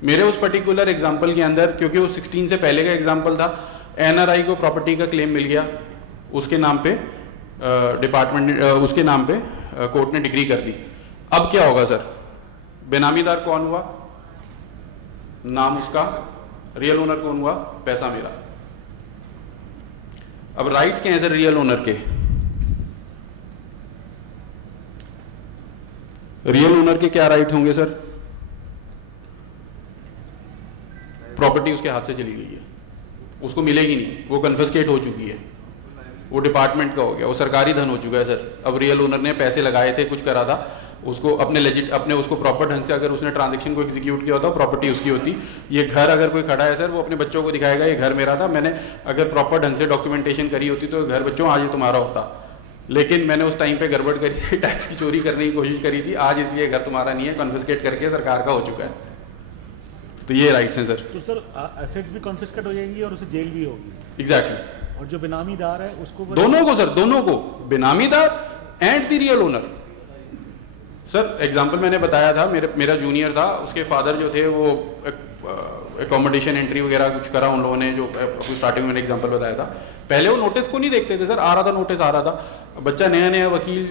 मेरे उस पर्टिकुलर एग्जाम्पल के अंदर, क्योंकि वो 16 से पहले का एग्जाम्पल था, NRI को प्रॉपर्टी का क्लेम मिल गया, उसके नाम पे डिपार्टमेंट उसके नाम पे कोर्ट ने डिग्री कर दी। अब क्या होगा सर? बेनामीदार कौन हुआ? नाम उसका, रियल ओनर कौन हुआ? पैसा मेरा। अब राइट्स क्या हैं सर रियल ओनर के? रियल ओनर के क्या राइट होंगे सर? प्रॉपर्टी उसके हाथ से चली गई है, उसको मिलेगी नहीं, वो कन्फिस्केट हो चुकी है, वो डिपार्टमेंट का हो गया, वो सरकारी धन हो चुका है सर। अब रियल ओनर ने पैसे लगाए थे, कुछ करा था, उसको अपने उसको प्रॉपर ढंग से अगर उसने ट्रांजैक्शन को एग्जीक्यूट किया होता, प्रॉपर्टी उसकी होती। ये घर अगर कोई खड़ा है सर, वो अपने बच्चों को दिखाएगा ये घर मेरा था, मैंने अगर प्रॉपर ढंग से डॉक्यूमेंटेशन करी होती तो घर बच्चों आज ये तुम्हारा होता, लेकिन मैंने उस टाइम पे गड़बड़ करी थी, टैक्स की चोरी करने की कोशिश करी थी, आज इसलिए घर तुम्हारा नहीं है, कॉन्फिस्केट करके सरकार का हो चुका है। तो ये राइट्स हैं सर। तो सर एसेट्स भी कॉन्फिस्केट हो जाएंगी और उसे जेल भी होगी। एग्जैक्टली। और जो बेनामीदार है उसको दोनों को सर, दोनों को, बेनामीदार and the real owner. Sir example मैंने बताया था, मेरा जूनियर था, उसके फादर जो थे वो एकोमोडेशन एंट्री वगैरह कुछ करा उन लोगों ने, जो स्टार्टिंग में मैंने एग्जांपल बताया था। पहले वो नोटिस को नहीं देखते थे सर, आ रहा था नोटिस आ रहा था, बच्चा नया नया वकील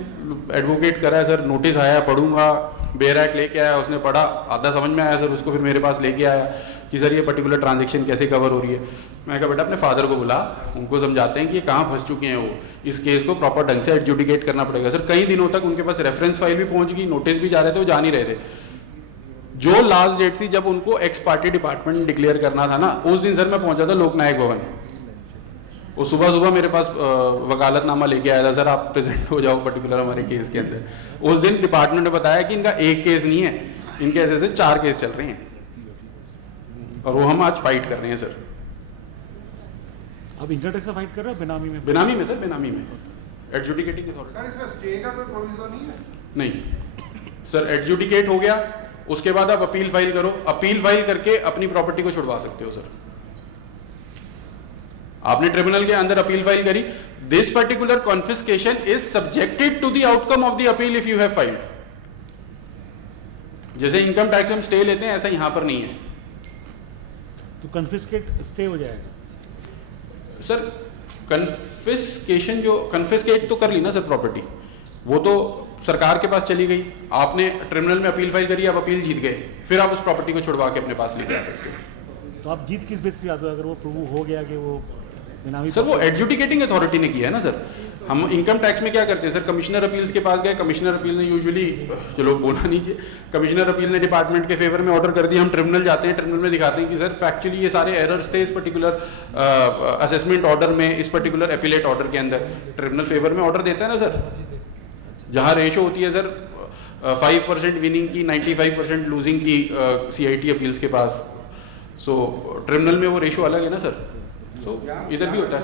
एडवोकेट कर रहा है सर, नोटिस आया पढ़ूंगा, बेरैक लेके आया, उसने पढ़ा, आधा समझ में आया सर, उसको फिर मेरे पास लेके आया कि सर ये पर्टिकुलर ट्रांजैक्शन कैसे कवर हो रही है। मैं कहा बेटा अपने फादर को बुला, उनको समझाते हैं कि ये कहाँ फंस चुके हैं, वो इस केस को प्रॉपर ढंग से एडजुडिकेट करना पड़ेगा। सर कई दिनों तक उनके पास रेफरेंस फाइल भी पहुंच गई, नोटिस भी जा रहे थे, वो जा नहीं रहे थे। जो लास्ट डेट थी जब उनको एक्स पार्टी डिपार्टमेंट डिक्लेयर करना था ना, उस दिन सर मैं पहुंचा था लोकनायक भवन। वो सुबह सुबह मेरे पास वकालतनामा लेके आया था, सर आप प्रेजेंट हो जाओ पर्टिकुलर हमारे केस के अंदर। उस दिन डिपार्टमेंट ने बताया कि इनका एक केस नहीं है, इनके ऐसे 4 केस चल रहे हैं, और वो हम आज फाइट कर रहे हैं सर। अब इनकम टैक्स से फाइट कर रहे हो बेनामी में? बेनामी में सर, बेनामी में एडजुडिकेटिंग अथॉरिटी। सर इसमें स्टे का कोई प्रोविजन नहीं है? नहीं सर, एडजुडिकेट हो गया, उसके बाद आप अपील फाइल करो, अपील फाइल करके अपनी प्रॉपर्टी को छुड़वा सकते हो सर। आपने ट्रिब्यूनल के अंदर अपील फाइल करी, this particular confiscation is subjected to the outcome of the appeal if you have filed. जैसे इनकम टैक्स में स्टे लेते हैं, ऐसा यहां पर नहीं है। तो कन्फिस्केट स्टे हो जाएगा सर? कन्फिस्केशन जो कन्फिस्केट तो कर ली ना सर प्रॉपर्टी, वो तो सरकार के पास चली गई, आपने ट्रिब्यूनल में अपील फाइल करी, आप अपील जीत गए, फिर आप उस प्रॉपर्टी को छुड़वा के अपने पास लेके आ सकते हो। तो आप जीत किस बेस पे आते हो अगर वो प्रूव हो गया कि वो बेनामी? सर वो एडजुडिकेटिंग अथॉरिटी ने किया है ना सर। हम इनकम टैक्स में क्या करते हैं सर, कमिश्नर अपील्स के पास गए, कमिश्नर अपील ने यूजुअली, चलो बोला नहीं चाहिए, कमिश्नर अपील ने डिपार्टमेंट के फेवर में ऑर्डर कर दिया, हम ट्रिब्यूनल जाते हैं, ट्रिब्यूनल में दिखाते हैं कि सर फैक्चुअली ये सारे एरर्स थे इस पर्टिकुलर असेसमेंट ऑर्डर में, इस पर्टिकुलर अपीलेट ऑर्डर के अंदर। ट्रिब्यूनल फेवर में ऑर्डर देता है ना सर, जहाँ रेशो होती है सर 5% विनिंग की, 95% लूजिंग की CIT अपील्स के पास। सो ट्रिब्यूनल में वो रेशो अलग है ना सर। सो इधर भी होता है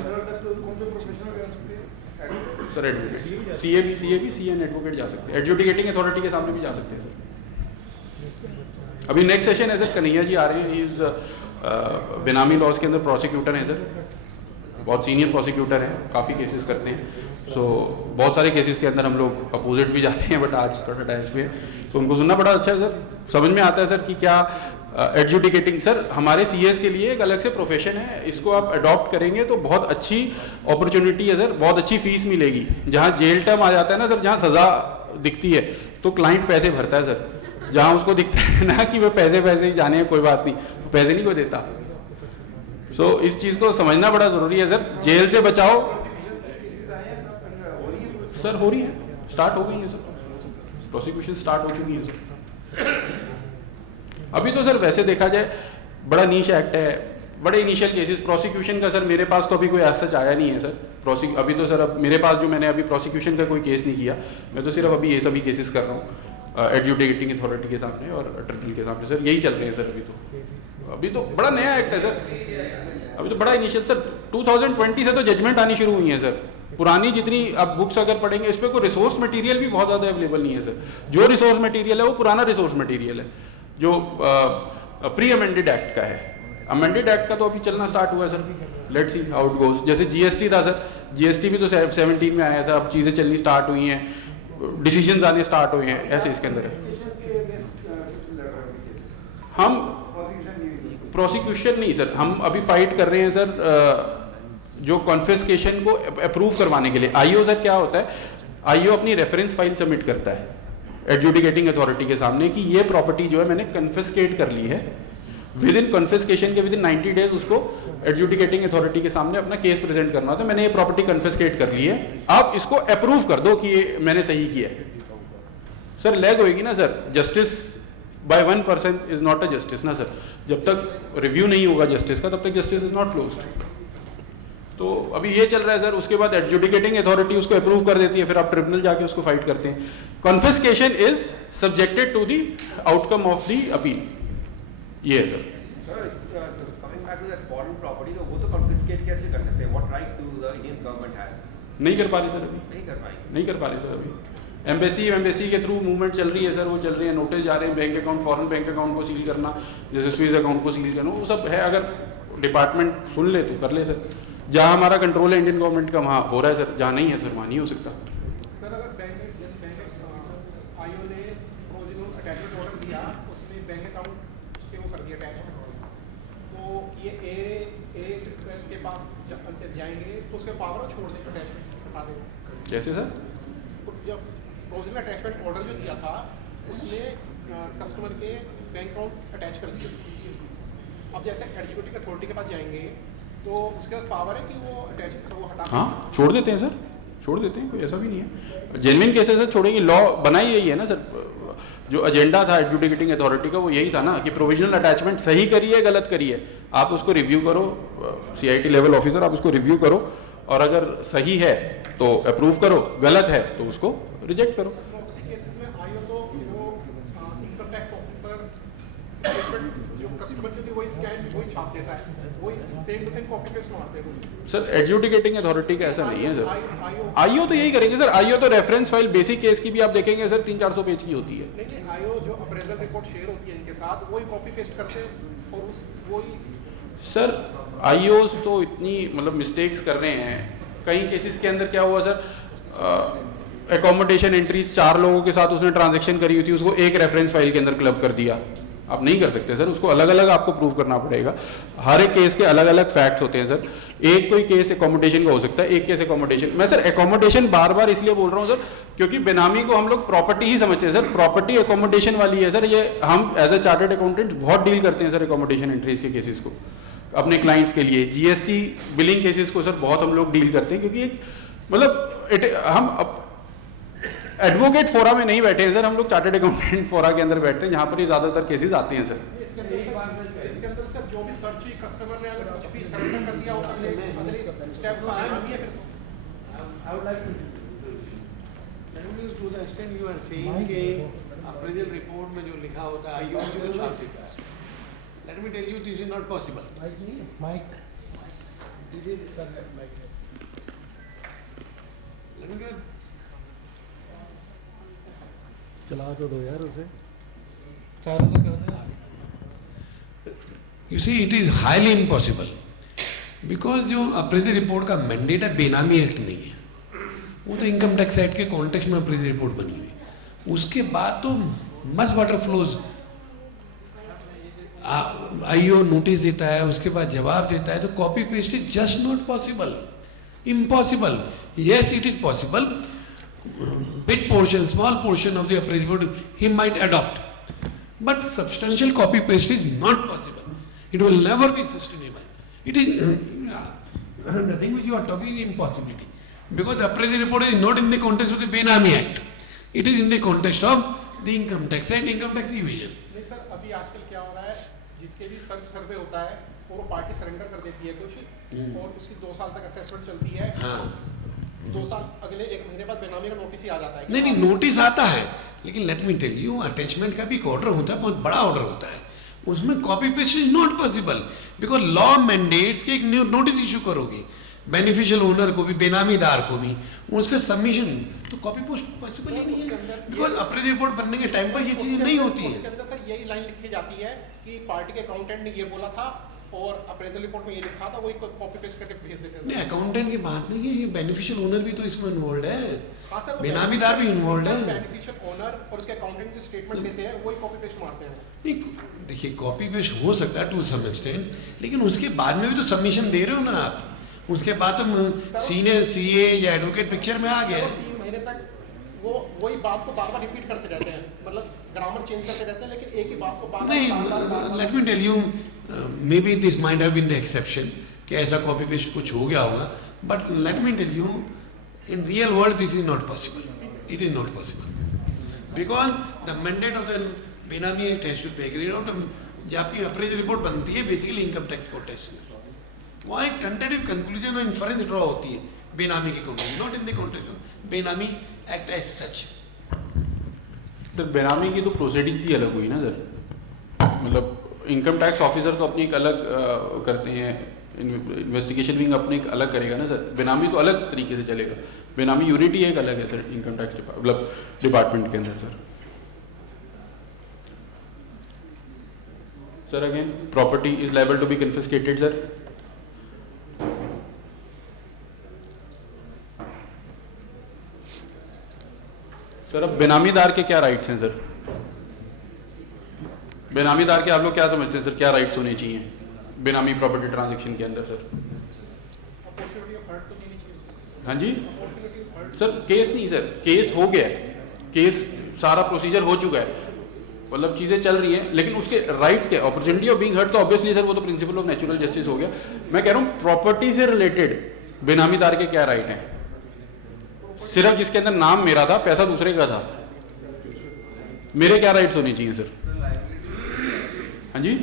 सर, एडवोकेट, CN एडवोकेट जा सकते हैं, एडजुडिकेटिंग अथॉरिटी के सामने भी जा सकते हैं सर। अभी नेक्स्ट सेशन है सर, कन्हैया जी आ रहे हैं, इज बेनामी लॉज के अंदर प्रोसिक्यूटर हैं सर, बहुत सीनियर प्रोसिक्यूटर हैं, काफ़ी केसेस करते हैं। सो बहुत सारे केसेस के अंदर हम लोग अपोजिट भी जाते हैं, बट आज थोड़ा टाइम्स पे, तो उनको सुनना बड़ा अच्छा है सर, समझ में आता है सर कि क्या एडजुडिकेटिंग। सर हमारे CS के लिए एक अलग से प्रोफेशन है, इसको आप अडॉप्ट करेंगे तो बहुत अच्छी अपॉर्चुनिटी है सर, बहुत अच्छी फीस मिलेगी। जहाँ जेल टर्म आ जाता है ना सर, जहाँ सज़ा दिखती है तो क्लाइंट पैसे भरता है सर, जहाँ उसको दिखता है ना कि वो पैसे ही जाने हैं, कोई बात नहीं, वो पैसे नहीं कोई देता। सो इस चीज़ को समझना बड़ा ज़रूरी है सर, जेल से बचाओ। सर हो रही है, स्टार्ट हो गई है सर, प्रोसिक्यूशन स्टार्ट हो चुकी है सर। अभी तो सर वैसे देखा जाए बड़ा नीश एक्ट है, बड़े इनिशियल केसेस प्रोसिक्यूशन का सर मेरे पास तो अभी कोई सच आया नहीं है सर। अभी तो सर अब मेरे पास जो मैंने अभी प्रोसिक्यूशन का कोई केस नहीं किया, मैं तो सिर्फ अभी ये सभी केसेस कर रहा हूँ एडजुडिकेटिंग अथॉरिटी के सामने और ट्रिब्यूनल के सामने सर, यही चल रहे हैं सर। अभी तो बड़ा नया एक्ट है सर, अभी तो बड़ा इनिशियल सर। 2020 से तो जजमेंट आनी शुरू हुई है सर। पुरानी जितनी आप बुक्स अगर पढ़ेंगे, इस पर कोई रिसोर्स मटेरियल भी बहुत ज़्यादा अवेलेबल नहीं है सर। जो रिसोर्स मटेरियल है वो पुराना रिसोर्स मटेरियल है, जो प्री अमेंडेड एक्ट का है। अमेंडेड एक्ट का तो अभी चलना स्टार्ट हुआ है sir, let's see how it goes. जैसे GST था सर, GST भी तो 17 में आया था, अब चीज़ें चलनी स्टार्ट हुई हैं, डिसीजंस आने स्टार्ट हुए हैं, ऐसे इसके अंदर है। हम प्रोसिक्यूशन नहीं सर, हम अभी फाइट कर रहे हैं सर जो कॉन्फिस्केशन को अप्रूव करवाने के लिए। आईओ सर क्या होता है, आईओ अपनी रेफरेंस फाइल सबमिट करता है एडजुडिकेटिंग अथॉरिटी के सामने कि ये प्रॉपर्टी जो है मैंने कन्फिस्केट कर ली है। विद इन कन्फिस्केशन के विद इन 90 डेज उसको एडजुडिकेटिंग अथॉरिटी के सामने अपना केस प्रेजेंट करना होता है, मैंने ये प्रॉपर्टी कन्फिस्केट कर ली है, आप इसको अप्रूव कर दो कि ये मैंने सही किया है। सर लैग होएगी ना sir, justice by 1% is not a justice ना सर, जब तक रिव्यू नहीं होगा जस्टिस का तब तक जस्टिस इज नॉट क्लोज्ड। तो अभी ये चल रहा है सर, उसके बाद एडजुडिकेटिंग अथॉरिटी उसको अप्रूव कर देती है, फिर आप ट्रिब्यूनल जाके उसको फाइट करते हैं। Confiscation is subjected to the outcome of the appeal, ये है sir. Coming back to that foreign property, तो वो तो कॉन्फिस्केट कैसे कर सकते हैं? What right to the Indian government has? नहीं कर पा रही सर, अभी नहीं कर पा रही सर। अभी एम्बेसी के थ्रू मूवमेंट चल रही है सर, वो चल रही है, नोटिस जा रहे हैं, bank account, foreign bank account को सील करना, जैसे स्विस अकाउंट को सील करना, वो सब है। अगर डिपार्टमेंट सुन ले तो कर ले सर, जहाँ हमारा कंट्रोल है इंडियन गवर्नमेंट का वहाँ हो रहा है सर, जहाँ नहीं है सर वहाँ नहीं हो सकता। सर अगर बैंक आईओ ने प्रोविजनल अटैचमेंट ऑर्डर दिया, उसमें बैंक अकाउंट उसके वो कर दिया अटैच, तो ये ए के पास जाएंगे तो उसके पावर छोड़ देंगे अटैचमेंट हटा देंगे। कैसे सर? जब प्रोविजनल अटैचमेंट ऑर्डर जो दिया था उसमें कस्टमर के बैंक अकाउंट अटैच कर दिए, अब जैसे एग्जीक्यूटिव अथॉरिटी के पास जाएंगे तो उसके पास पावर है कि वो अटैचमेंट वो हटा, हाँ छोड़ देते हैं सर, छोड़ देते हैं, कोई ऐसा भी नहीं है। जेन्युइन केसेस सर छोड़ेंगे, लॉ बनाई यही है ना सर, जो एजेंडा था एडजुडिकेटिंग अथॉरिटी का वो यही था ना कि प्रोविजनल अटैचमेंट सही करिए गलत करिए, आप उसको रिव्यू करो, सीआईटी लेवल ऑफिसर आप उसको रिव्यू करो, और अगर सही है तो अप्रूव करो, गलत है तो उसको रिजेक्ट करो। केसेस में आईओ तो वो इनकम टैक्स ऑफिसर जो कस्टमर से भी वही स्कैन वही छाप देता है, वही same to same copy paste मारते हैं सर। एडजुडिकेटिंग अथॉरिटी का ऐसा नहीं है सर, आईओ तो यही करेंगे सर। आईओ तो रेफरेंस फाइल बेसिक केस की भी आप देखेंगे सर 300-400 पेज की होती है। नहीं, आईओ जो अप्रेजल रिपोर्ट शेयर होती है इनके साथ वही कॉपी पेस्ट करते हैं और उस वही सर आईओस तो इतनी मतलब मिस्टेक्स कर रहे हैं। कई केसेस के अंदर क्या हुआ सर, एकोमोडेशन एंट्रीज 4 लोगों के साथ उसने ट्रांजैक्शन करी हुई थी, उसको एक रेफरेंस फाइल के अंदर क्लब कर दिया। आप नहीं कर सकते सर, उसको अलग अलग आपको प्रूव करना पड़ेगा। हर एक केस के अलग अलग फैक्ट्स होते हैं सर। एक कोई केस एकोमोडेशन का हो सकता है, एक केस एकोमोडेशन। मैं सर एकोमोडेशन बार बार इसलिए बोल रहा हूँ सर क्योंकि बेनामी को हम लोग प्रॉपर्टी ही समझते हैं सर, प्रॉपर्टी एकोमोडेशन वाली है सर। ये हम एज ए चार्टर्ड अकाउंटेंट बहुत डील करते हैं सर एकोमोडेशन एंट्रीज के केसेस को अपने क्लाइंट्स के लिए। जीएसटी बिलिंग केसेस को सर बहुत हम लोग डील करते हैं क्योंकि एक मतलब हम एडवोकेट फोरा में नहीं बैठे हैं सर, हम लोग चार्टर्ड अकाउंटेंट फोरा के अंदर बैठते हैं जहाँ पर ये ज़्यादातर केसेस आते हैं सर। इसके अंदर सर जो भी सर्च हुई कस्टमर ने अगर कुछ भी सरेंडर कर दिया होता है अगले स्टेप आएंगे है। I would like to to the extent you are saying कि appraisal report में जो लिखा होता है आईओ को छाप देता है। Let me tell you this is not possible. Mike. This is sir Mike. Let me tell चला तो दो यार उसे। You see, it is highly impossible because जो अप्रेजल रिपोर्ट का मैंडेट है बेनामी एक्ट नहीं है, वो तो इनकम टैक्स एक्ट के कॉन्टेक्स्ट में अप्रेजल रिपोर्ट बनी हुई। उसके बाद तो must water flows, IO notice देता है, उसके बाद जवाब देता है, तो copy paste is just not possible, impossible. Yes it is possible, bit portion, small portion of the appraisal report he might adopt, but substantial copy paste is not possible. It will never be sustainable. It is the thing which you are talking is impossibility, because the appraisal report is not in the context of the Benami Act. It is in the context of the income tax and income tax evasion. नहीं सर, अभी आजकल क्या हो रहा है, जिसके भी सर्च सर्वे होता है और वो पार्टी सरेंडर कर देती है कुछ और उसकी 2 साल तक असेसमेंट चलती है। हाँ। 2 साल अगले 1 महीने बाद बेनामी का नोटिस ही आ जाता है। नहीं नोटिस आता है, लेकिन let me tell you attachment का भी एक ऑर्डर होता है, बहुत बड़ा ऑर्डर होता है, उसमें copy paste is not possible because law mandates के एक नोटिस इशू करोगे बेनिफिशियल ओनर को भी बेनामीदार को भी, उसका सबमिशन तो कॉपी पोस्ट पॉसिबल ही नहीं है बिकॉज अप्रेजल रिपोर्ट बनने के टाइम पर ये चीज़ नहीं होती है। उसके अंदर सर यही लाइन लिखी जाती है कि पार्टी के अकाउंटेंट ने ये बोला था और अप्रेजल रिपोर्ट में ये लिखा था, वही कॉपी पेस्ट करके भेज देते थे। नहीं, अकाउंटेंट की बात नहीं है, ये बेनिफिशियल ओनर भी तो इसमें इन्वॉल्व है, हाँ सर, बेनामीदार भी इन्वॉल्व है। बेनिफिशियल ओनर और उसके अकाउंटेंट जो स्टेटमेंट देते हैं वही कॉपी पेस्ट मारते हैं। नहीं देखिए, कॉपी पेस्ट हो सकता है टू सम एक्सटेंट, लेकिन उसके बाद में भी तो सबमिशन दे रहे हो ना आप, उसके बाद तो सीनियर सीए या एडवोकेट पिक्चर में आ गया। 3 महीने तक वो वही बात को बार बार रिपीट करते रहते हैं, मतलब ग्रामर चेंज करते रहते हैं, लेकिन एक ही बात को बार नहीं, let me tell you, maybe this might have been the exception कि ऐसा कॉपी पेस्ट कुछ हो गया होगा, but let me tell you, in real world this is not possible, it is not possible, because the mandate of the benami act has to be agreed out. जब आपकी अप्रेजल रिपोर्ट बनती है basically income tax code test में, वहाँ एक टेंटेटिव कंक्लूजन और इन्फरेंस ड्रॉ होती है बेनामी के context, not in the context of बेनामी एक्ट एज सच। तो बेनामी की तो प्रोसीडिंग्स ही अलग हुई ना सर, मतलब इनकम टैक्स ऑफिसर तो अपनी एक अलग करते हैं, इन्वेस्टिगेशन विंग अपने एक अलग करेगा ना सर, बेनामी तो अलग तरीके से चलेगा, बेनामी यूनिटी एक अलग है सर इनकम टैक्स मतलब डिपार्टमेंट के अंदर सर। Sir again property is liable to be confiscated sir. Sir अब बेनामीदार के क्या राइट्स हैं सर, बेनामीदार के आप लोग क्या समझते हैं सर, क्या राइट्स होने चाहिए बेनामी प्रॉपर्टी ट्रांजैक्शन के अंदर सर? हाँ जी सर, केस नहीं सर, केस हो गया है, केस सारा प्रोसीजर हो चुका है, मतलब चीजें चल रही हैं, लेकिन उसके राइट्स के अपॉर्चुनिटी ऑफ बीइंग हर्ड तो ऑब्वियसली सर वो तो प्रिंसिपल ऑफ नेचुरल जस्टिस हो गया। मैं कह रहा हूँ प्रॉपर्टी से रिलेटेड बेनामीदार के क्या राइट हैं, सिर्फ जिसके अंदर नाम मेरा था पैसा दूसरे का था, मेरे क्या राइट्स होने चाहिए सर? हाँ जी,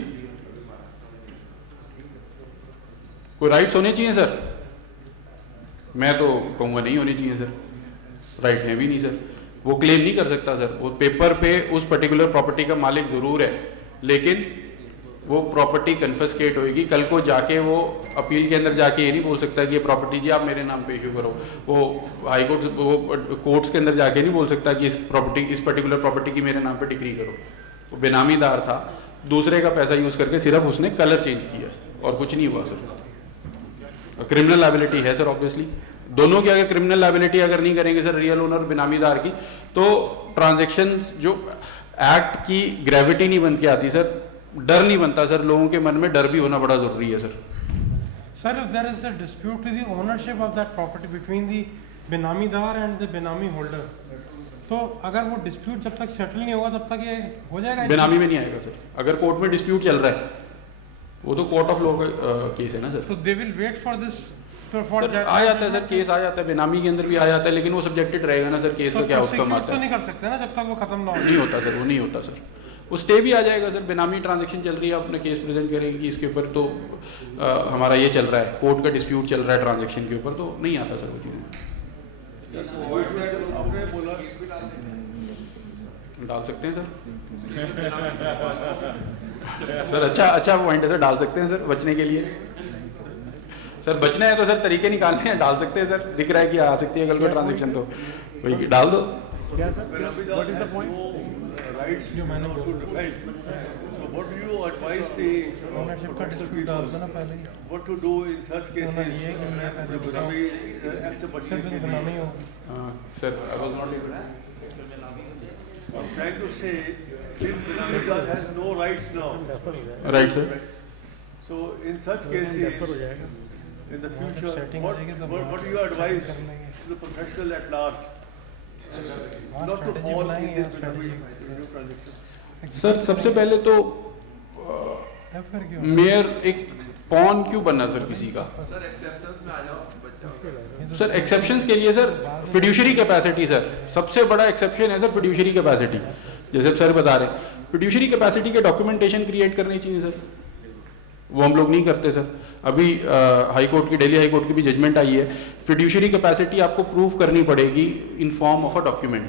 कोई राइट्स होने चाहिए सर? मैं तो कहूँगा नहीं होने चाहिए सर, राइट है भी नहीं सर, वो क्लेम नहीं कर सकता सर, वो पेपर पे उस पर्टिकुलर प्रॉपर्टी का मालिक जरूर है, लेकिन वो प्रॉपर्टी कन्फिस्केट होएगी, कल को जाके वो अपील के अंदर जाके ये नहीं बोल सकता कि ये प्रॉपर्टी जी आप मेरे नाम पे इशू करो, वो हाई कोर्ट वो कोर्ट्स के अंदर जाके नहीं बोल सकता कि इस पर्टिकुलर प्रॉपर्टी की मेरे नाम पे डिक्री करो। वो बेनामीदार था, दूसरे का पैसा यूज करके सिर्फ उसने कलर चेंज किया और कुछ नहीं हुआ सर। क्रिमिनल लायबिलिटी है सर ऑब्वियसली, दोनों की अगर क्रिमिनल लायबिलिटी अगर नहीं करेंगे सर रियल ओनर और बेनामीदार की, तो ट्रांजैक्शन जो एक्ट की ग्रेविटी नहीं बन के आती सर, डर नहीं बनता सर, लोगों के मन में डर भी होना बड़ा जरूरी है sir. Sir, if there is a dispute to the ownership of that property between the बेनामीदार and the बेनामी holder, तो अगर वो डिस्प्यूट जब तक सेटल नहीं होगा तब तक ये हो जाएगा, बेनामी में नहीं आएगा सर। अगर कोर्ट में डिस्प्यूट चल रहा है वो तो कोर्ट ऑफ लॉ का केस है ना सर, तो they will wait for this आ जाता है सर, केस आ जाता है, बेनामी के अंदर भी आ जाता है, लेकिन वो सब्जेक्टेड रहेगा ना सर, केस का क्या आउटकम आता है, तो नहीं कर सकते ना जब तक वो खत्म ना हो। नहीं होता सर, वो नहीं होता सर, वो स्टे भी आ जाएगा सर। बेनामी ट्रांजैक्शन चल रही है, अपना केस प्रेजेंट करेंगे इसके ऊपर, तो हमारा ये चल रहा है, कोर्ट का डिस्प्यूट चल रहा है ट्रांजैक्शन के ऊपर, तो नहीं आता सर वो चीज़ें। डाल सकते हैं सर अच्छा पॉइंट है सर, डाल सकते हैं सर बचने के लिए। सर बचना है तो सर तरीके निकालने हैं, डाल सकते हैं सर, दिख रहा है कि आ सकती है कल को ट्रांजैक्शन, तो वही डाल दो। क्या sir, what is the point? Rights to defend. So what do you advise the ownership का डिस्प्यूट डाल दो ना पहले ही, what to do in such cases? ये कि मैं पहले जो बताऊं बेनामी ऐसे बचने के लिए। बेनामी हो। Sir I was not able, I'm trying to say, since Benami has no rights now, right sir, so in such cases, in the future, what do you advise to the professional at large? Not to fall in this Benami transaction. Sir सबसे पहले तो मेयर एक पॉन क्यों बनना सर किसी का? सर एक्सेप्शंस में आ जाओ, सर एक्सेप्शंस के लिए सर फिड्यूशरी कैपेसिटी, सर सबसे बड़ा एक्सेप्शन है सर फिड्यूशरी कैपेसिटी, जैसे सर बता रहे हैं फिड्यूशरी कैपेसिटी के डॉक्यूमेंटेशन क्रिएट करनी चाहिए सर, वो हम लोग नहीं करते सर। अभी हाई कोर्ट की, दिल्ली हाई कोर्ट की भी जजमेंट आई है, फिड्यूशरी कैपेसिटी आपको प्रूव करनी पड़ेगी in form of a document.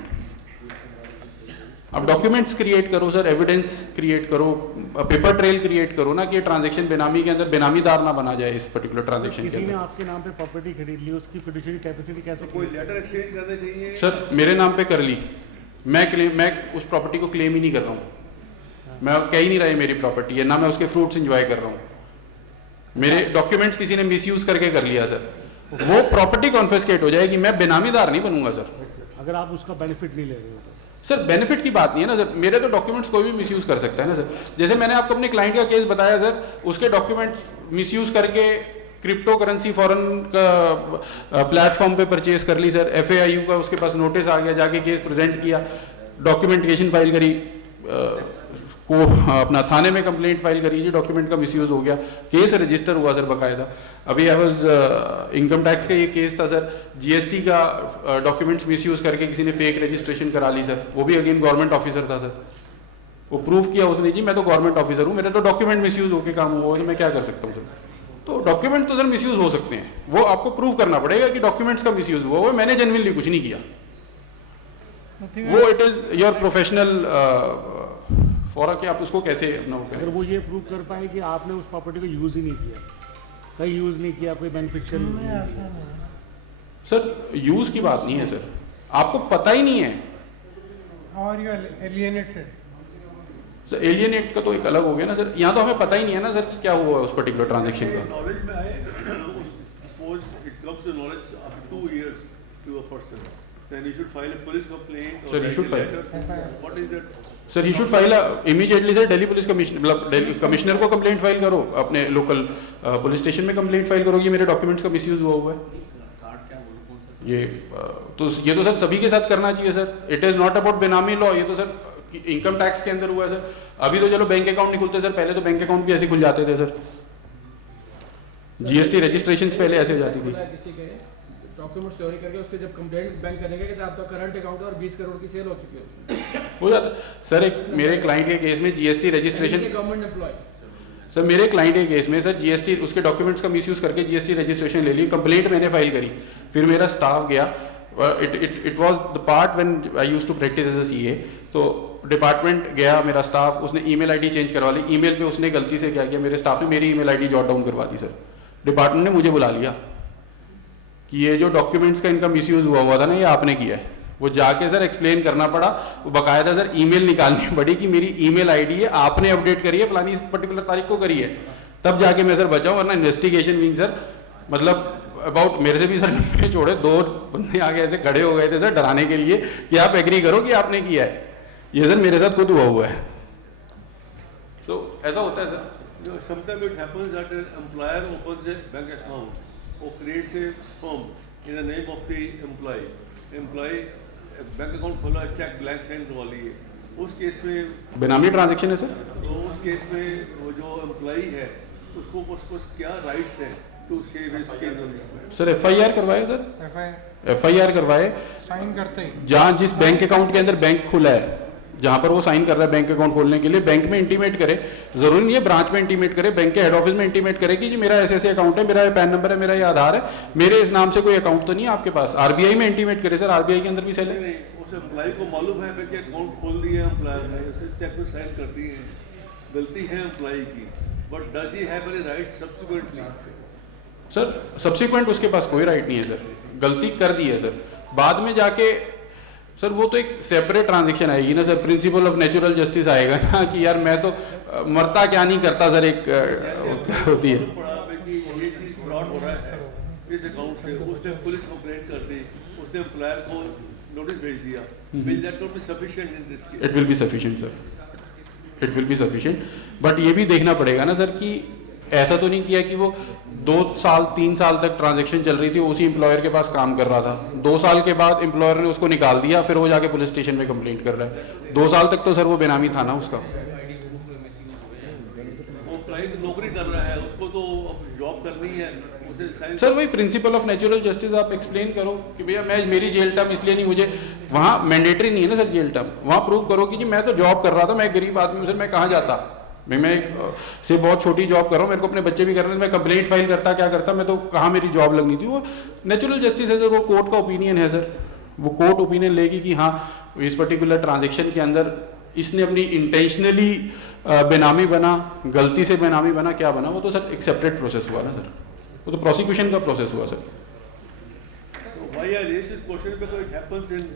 अब डॉक्यूमेंट्स क्रिएट करो सर, एविडेंस क्रिएट करो, पेपर ट्रेल क्रिएट करो ना कि ट्रांजैक्शन बेनामी के अंदर बेनामीदार ना बना जाए इस पर्टिकुलर ट्रांजैक्शन के किसी ने अंदर। आपके नाम पे प्रॉपर्टी खरीद ली, उसकी फिड्यूशरी कैपेसिटी कैसे? कोई लेटर एक्सचेंज करने चाहिए? सर मेरे नाम पे कर ली, मैं उस प्रॉपर्टी को क्लेम ही नहीं कर रहा हूँ, मैं कह ही नहीं रहा है मेरी प्रॉपर्टी है, ना मैं उसके फ्रूट्स एंजॉय कर रहा हूँ, मेरे डॉक्यूमेंट्स किसी ने मिसयूज करके कर लिया सर, वो प्रॉपर्टी कॉन्फिस्केट हो जाएगी, मैं बेनामीदार नहीं बनूंगा सर। अगर आप उसका बेनिफिट नहीं ले रहे हो तो सर बेनिफिट की बात नहीं है ना सर, मेरे तो डॉक्यूमेंट्स कोई भी मिसयूज कर सकता है ना सर। जैसे मैंने आपको अपने क्लाइंट का केस बताया सर, उसके डॉक्यूमेंट्स मिसयूज करके क्रिप्टो करेंसी फॉरेन का प्लेटफॉर्म पे परचेज कर ली सर, FAIU का उसके पास नोटिस आ गया, जाके केस प्रेजेंट किया, डॉक्यूमेंटेशन फाइल करी, को अपना थाने में कंप्लेंट फाइल करी, जी डॉक्यूमेंट का मिसयूज हो गया, केस रजिस्टर हुआ सर बाकायदा। अभी आई वाज इनकम टैक्स का ये केस था सर, GST का डॉक्यूमेंट्स मिसयूज करके किसी ने फेक रजिस्ट्रेशन करा ली सर, वो भी अगेन गवर्नमेंट ऑफिसर था सर, वो प्रूफ किया उसने, जी मैं तो गवर्नमेंट ऑफिसर हूँ, मेरे तो डॉक्यूमेंट मिसयूज होकर काम हुआ, तो मैं क्या कर सकता हूँ सर। तो डॉक्यूमेंट तो सर मिसयूज हो सकते हैं, वो आपको प्रूव करना पड़ेगा कि डॉक्यूमेंट्स का मिसयूज हुआ हुआ, मैंने जेन्युइनली कुछ नहीं किया, वो it is your professional for कि आप उसको कैसे अपना वो अगर वो ये प्रूव कर पाए कि आपने उस प्रॉपर्टी को यूज ही नहीं किया, कहीं यूज नहीं किया, कोई बेनिफिशियल सर यूज की बात नहीं है सर, आपको पता ही नहीं है, और यू एलिएनेटेड सर एलियनेट का तो एक अलग हो गया ना सर, यहाँ तो हमें पता ही नहीं है ना सर कि क्या हुआ उस पर्टिकुलर ट्रांजैक्शन का। नॉलेज में आए, suppose it comes to knowledge after 2 years to a person, then you should file a police complaint. Sir, you should file. What is that? Sir you should file immediately sir Delhi police commissioner मतलब कमिश्नर को कंप्लेंट फाइल करो, अपने लोकल पुलिस स्टेशन में कंप्लेंट फाइल करो कि मेरे डॉक्यूमेंट्स का मिसयूज हुआ हुआ है। ये तो सर सभी के साथ करना चाहिए sir, it is not about बेनामी लॉ, ये तो सर इनकम टैक्स के अंदर हुआ है सर। अभी तो चलो बैंक अकाउंट नहीं खुलते सर, पहले तो बैंक अकाउंट भी ऐसे खुल जाते थे सर, GST रजिस्ट्रेशन पहले ऐसे हो जाती थी। किसी के डॉक्यूमेंट चोरी करके उसके जब कंप्लेंट बैंक करेंगे कि आपका करंट अकाउंट और 20 करोड़ की सेल हो चुकी है उसमें, हो जाता सर। एक मेरे क्लाइंट के केस में GST registration, government employ sir मेरे क्लाइंट के केस में सर GST उसके डॉक्यूमेंट्स का मिसयूज करके GST रजिस्ट्रेशन ले ली, कंप्लेंट मैंने फाइल करी, फिर मेरा स्टाफ गया, it was the part when I used to practice as a CA, तो डिपार्टमेंट गया मेरा स्टाफ, उसने ईमेल आईडी चेंज करवा ली, ईमेल पे उसने गलती से क्या किया, मेरे स्टाफ ने मेरी ईमेल आईडी जॉट डाउन करवा दी सर। डिपार्टमेंट ने मुझे बुला लिया कि ये जो डॉक्यूमेंट्स का इनका मिसयूज हुआ था ना, ये आपने किया है। वो जाके सर एक्सप्लेन करना पड़ा, वो बकायदा सर ईमेल निकालनी पड़ी कि मेरी ईमेल आईडी है, आपने अपडेट करी है, फलानी इस पर्टिकुलर तारीख को करी है, तब जाके मैं सर बचा हूँ, वरना इन्वेस्टिगेशन मीन सर मतलब अबाउट मेरे से भी सर लंबे छोड़े 2 बंदे आगे ऐसे खड़े हो गए थे सर डराने के लिए कि आप एग्री करो कि आपने किया है। ये सर मेरे साथ खुद हुआ है। तो ऐसा होता है sir. Sometimes it happens that an employer opens a bank account or creates a firm in the name of the employee. Employee bank account खोला, चेक ब्लैंक साइन करवा लिए, उस केस में बेनामी ट्रांजैक्शन है सर। तो उस केस में वो जो एम्प्लॉई है उसको क्या राइट्स है to save his investment? Sir FIR करवाए सर, FIR करवाए साइन करते ही जहाँ जिस बैंक अकाउंट के अंदर बैंक खुला है, जहाँ पर वो साइन कर रहा है बैंक अकाउंट खोलने के लिए, बैंक में इंटीमेट करे, जरूरी नहीं है ब्रांच में इंटीमेट करे, बैंक के हेड ऑफिस में इंटीमेट करे कि जी मेरा ऐसे अकाउंट है, मेरा ये पैन नंबर है, मेरा ये आधार है, मेरे इस नाम से कोई अकाउंट तो नहीं है आपके पास। RBI में इंटीमेट करे सर, RBI के अंदर भी सेल है। उस एम्प्लॉय को मालूम है कि अकाउंट खोल दिया एम्प्लॉयर ने, उसे चेक में साइन कर दिए, गलती है एम्प्लॉय की, but does he have any right subsequently? Sir subsequent उसके पास कोई राइट नहीं है सर, गलती कर दी है सर, बाद में जाके सर वो तो एक सेपरेट ट्रांजैक्शन आएगी ना sir, principle of natural justice आएगा ना कि यार मैं तो मरता क्या नहीं करता सर, एक होती है। ये चीज फ्रॉड हो रहा है इस अकाउंट से, उसने पुलिस कंप्लेंट कर दी, उसने एम्प्लॉयर को नोटिस भेज दिया, will that not be sufficient in this case? It will be sufficient sir, it will be sufficient, but ये भी देखना पड़ेगा ना सर कि ऐसा तो नहीं किया कि वो 2 साल 3 साल तक ट्रांजैक्शन चल रही थी, उसी एम्प्लॉयर के पास काम कर रहा था, 2 साल के बाद एम्प्लॉयर ने उसको निकाल दिया, फिर वो जाके पुलिस स्टेशन में कंप्लेंट कर रहा है। 2 साल तक तो सर वो बेनामी था ना उसका। वो क्लाइंट नौकरी कर रहा है, उसको तो अब जॉब करनी है, उसे साइन। सर वही प्रिंसिपल ऑफ नेचुरल जस्टिस आप एक्सप्लेन करो कि भैया मैं मेरी जेल टर्म इसलिए नहीं, मुझे वहाँ मैंडेटरी नहीं है ना सर जेल टर्म, वहाँ प्रूव करो कि जी मैं तो जॉब कर रहा था, मैं गरीब आदमी हूँ सर, मैं कहाँ जाता, मैं से बहुत छोटी जॉब कर रहा हूँ, मेरे को अपने बच्चे भी करने, मैं कंप्लेंट फाइल करता क्या करता, मैं तो कहाँ मेरी जॉब लगनी थी। वो नेचुरल जस्टिस है सर, वो कोर्ट का ओपिनियन है सर, वो कोर्ट ओपिनियन लेगी कि हाँ इस पर्टिकुलर ट्रांजैक्शन के अंदर इसने अपनी इंटेंशनली बेनामी बना, गलती से बेनामी बना, क्या बना, वो तो सर एक सेपरेट प्रोसेस हुआ ना सर, वो तो प्रोसिक्यूशन का प्रोसेस हुआ सर।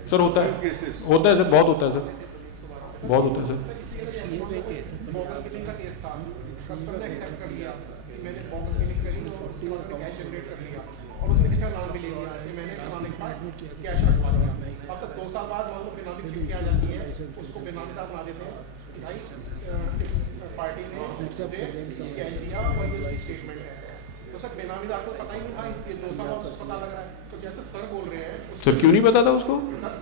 सर होता है सर, बहुत होता है सर, बहुत होता है सर। मॉर्गन मीटिंग का केस था, कस्टमर ने एक्सेप्ट कर लिया, कि मैंने बॉक्स क्लिक करी और उसके बाद मैंने कैश जनरेट कर लिया और उसने किसी का नाम भी ले लिया कि मैंने फलाने के पास कैश रखवा दिया। अब सर 2 साल बाद मान लो बेनामी चिट्ठी आ जाती है, उसको बेनामीदार बना देते हैं कि भाई इस पार्टी ने मुझे कैश दिया और ये उसकी स्टेटमेंट है। तो सर बेनामीदार को पता ही नहीं था, ये 2 साल बाद उसको पता लग रहा है। तो जैसे सर बोल रहे हैं सर क्यों नहीं पता था उसको? सर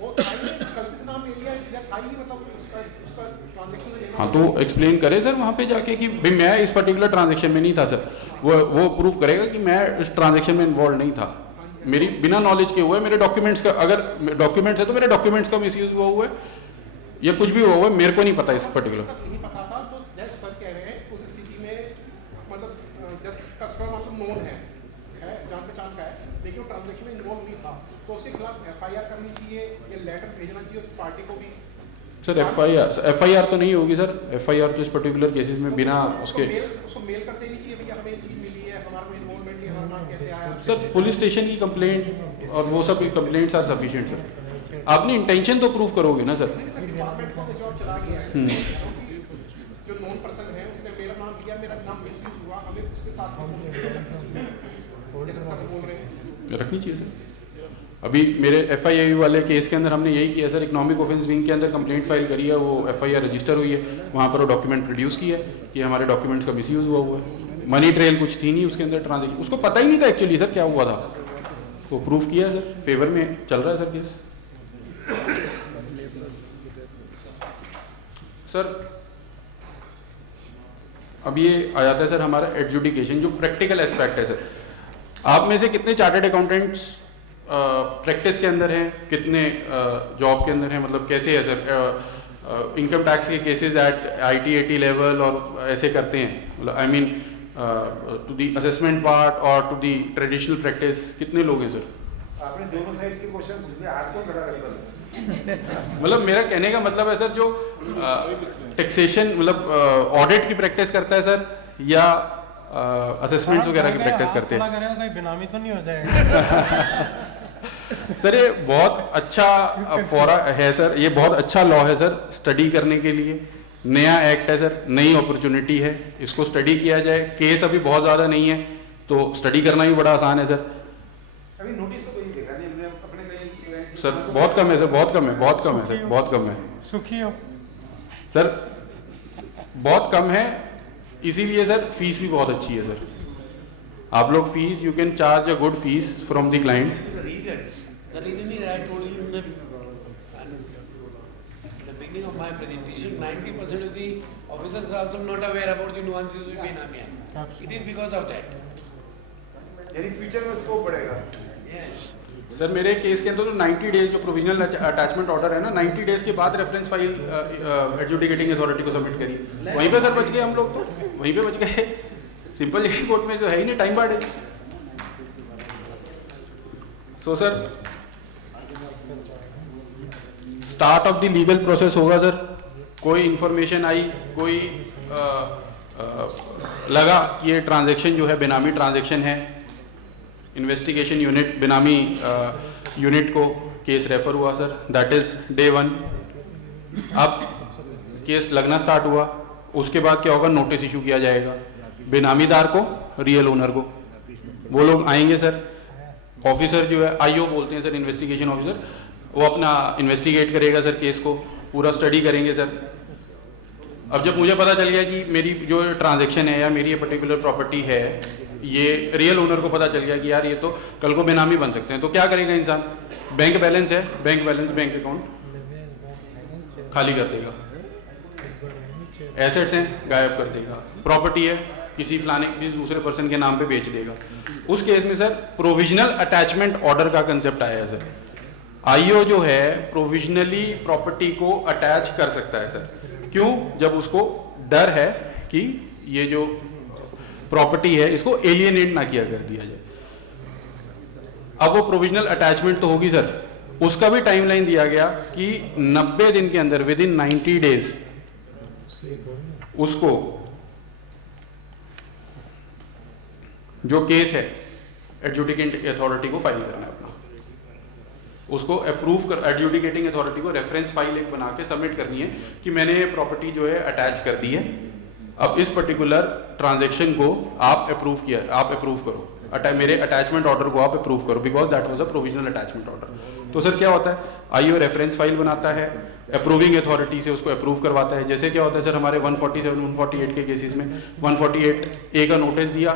वो था ही नहीं, गलती से नाम ले लिया या था ही नहीं, मतलब उसका ट्रांजेक्शन। हाँ तो एक्सप्लेन करे सर वहाँ पे जाके कि भाई मैं इस पर्टिकुलर ट्रांजेक्शन में नहीं था सर, वो प्रूफ करेगा कि मैं इस ट्रांजेक्शन में इन्वॉल्व नहीं था, मेरी बिना नॉलेज के हुआ है, मेरे डॉक्यूमेंट्स का अगर डॉक्यूमेंट्स है तो मेरे डॉक्यूमेंट्स का मिसयूज हुआ है या कुछ भी हुआ है, मेरे को नहीं पता इस पर्टिकुलर। नहीं पता था तो जैसे सर कह रहे हैं उस स्थिति में मतलब जैसे कस्टमर मतलब नोन है जान पहचान का है, लेकिन वो ट्रांजेक्शन में इन्वॉल्व नहीं था, तो उसके खिलाफ FIR करनी चाहिए या लेटर भेजना चाहिए उस पार्टी को भी। सर FIR तो नहीं होगी सर, FIR तो इस पर्टिकुलर केसेस में बिना उसके उसको मेल कर देनी चाहिए भैया हमें ये चीज मिली है, हमारा कोई इन्वॉल्वमेंट नहीं, हमारा नाम कैसे आया। सर पुलिस स्टेशन की कंप्लेंट और वो सब कंप्लेंट्स आर सफिशिएंट सर, आपने इंटेंशन तो प्रूव करोगे ना सर। डिपार्टमेंट को जॉब चला गया है, जो नॉन पर्सन है उसने मेरा नाम लिया, मेरा नाम मिसयूज हुआ, हमें उसके साथ जैसे सर बोल रहे हैं रखनी चाहिए सर। अभी मेरे FIR वाले केस के अंदर हमने यही किया सर, इकोनॉमिक ऑफेंस विंग के अंदर कंप्लेंट फाइल करी है, वो FIR रजिस्टर हुई है, वहाँ पर वो डॉक्यूमेंट प्रोड्यूस किया है कि हमारे डॉक्यूमेंट्स का मिसयूज हुआ है, मनी ट्रेल कुछ थी नहीं उसके अंदर, ट्रांजेक्शन उसको पता ही नहीं था एक्चुअली सर क्या हुआ था, वो प्रूफ किया है सर, फेवर में चल रहा है सर केस। सर अब ये आ जाता है सर हमारा एडजुडिकेशन, जो प्रैक्टिकल एस्पेक्ट है सर। आप में से कितने चार्टर्ड अकाउंटेंट्स प्रैक्टिस के अंदर हैं, कितने जॉब के अंदर हैं, मतलब कैसे है सर इनकम टैक्स के केसेस एट IT लेवल और ऐसे करते हैं, मतलब I mean to the assessment part और टू द ट्रेडिशनल प्रैक्टिस, कितने लोग हैं सर? आपने दोनों साइड के क्वेश्चन पूछे, हाथ को खड़ा कर दो। मतलब मेरा कहने का मतलब है सर जो टैक्सेशन मतलब ऑडिट की प्रैक्टिस करता है सर या असेसमेंट्स वगैरह की प्रैक्टिस करते हैं। कोई बेनामी तो नहीं हो जाएगा? सर ये बहुत अच्छा फोरा है सर, ये बहुत अच्छा लॉ है सर स्टडी करने के लिए, नया एक्ट है सर, नई अपॉर्चुनिटी है, इसको स्टडी किया जाए। केस अभी बहुत ज़्यादा नहीं है तो स्टडी करना भी बड़ा आसान है सर। अभी नोटिस तो कोई देखा नहीं हमने अपने कहीं सर बहुत कम है सर, बहुत कम है, बहुत कम है सर, बहुत कम है सुखी हो सर, बहुत कम है, इसीलिए सर फीस भी बहुत अच्छी है सर। आप लोग fees you can charge a good fees from the client. The reason is I told you in the beginning of my presentation, 90% of the officers are also not aware about the nuances of Benami Act. It is because of that. यानी फ्यूचर में स्कोप बढ़ेगा। Yes. सर मेरे केस के अंदर तो 90 डेज जो प्रोविजनल अटैचमेंट ऑर्डर है ना, 90 डेज के बाद रेफरेंस फाइल एडजुडिकेटिंग अथॉरिटी को सबमिट करी, वहीं पे सर बच गए हम लोग, तो वहीं पे बच गए। सिंपल यही कोर्ट में जो है ही नहीं, टाइम बढ़े। So sir start of the legal process होगा सर, कोई इंफॉर्मेशन आई, कोई लगा कि ये ट्रांजैक्शन जो है बेनामी ट्रांजैक्शन है, इन्वेस्टिगेशन यूनिट बेनामी यूनिट को केस रेफर हुआ सर, दैट इज डे 1। अब केस लगना स्टार्ट हुआ, उसके बाद क्या होगा, नोटिस इशू किया जाएगा बेनामीदार को, रियल ओनर को। वो लोग आएंगे सर, ऑफिसर जो है IO बोलते हैं सर, इन्वेस्टिगेशन ऑफिसर, वो अपना इन्वेस्टिगेट करेगा सर, केस को पूरा स्टडी करेंगे सर। अब जब मुझे पता चल गया कि मेरी जो ट्रांजैक्शन है या मेरी ये पर्टिकुलर प्रॉपर्टी है, ये रियल ओनर को पता चल गया कि यार ये तो कल को बेनामी बन सकते हैं, तो क्या करेगा इंसान? बैंक बैलेंस है, बैंक बैलेंस बैंक अकाउंट खाली कर देगा, एसेट्स हैं गायब कर देगा, प्रॉपर्टी है किसी दूसरे पर्सन के नाम पे बेच देगा। उस केस में सर प्रोविजनल अटैचमेंट ऑर्डर का कंसेप्ट आया है सर। IO जो है प्रोविजनली प्रॉपर्टी को अटैच कर सकता है सर, क्यों? जब उसको डर है कि ये जो प्रॉपर्टी है इसको एलियनेट ना किया कर दिया जाए। अब वो प्रोविजनल अटैचमेंट तो होगी सर, उसका भी टाइमलाइन दिया गया कि 90 दिन के अंदर, विद इन 90 डेज उसको जो केस है एडजुडिकेटिंग अथॉरिटी को फाइल करना है अपना, उसको अप्रूव कर, एडजुडिकेटिंग अथॉरिटी को रेफरेंस फाइल एक बना के सबमिट करनी है कि मैंने ये प्रॉपर्टी जो है अटैच कर दी है। अब इस पर्टिकुलर ट्रांजेक्शन को आप अप्रूव करो, मेरे अटैचमेंट ऑर्डर को आप अप्रूव करो, because that was a provisional attachment order. तो सर क्या होता है, आईओ रेफरेंस फाइल बनाता है, अप्रूविंग अथॉरिटी से उसको अप्रूव करवाता है। जैसे क्या होता है सर, हमारे 147, 148 के केसेस में 148A का नोटिस दिया,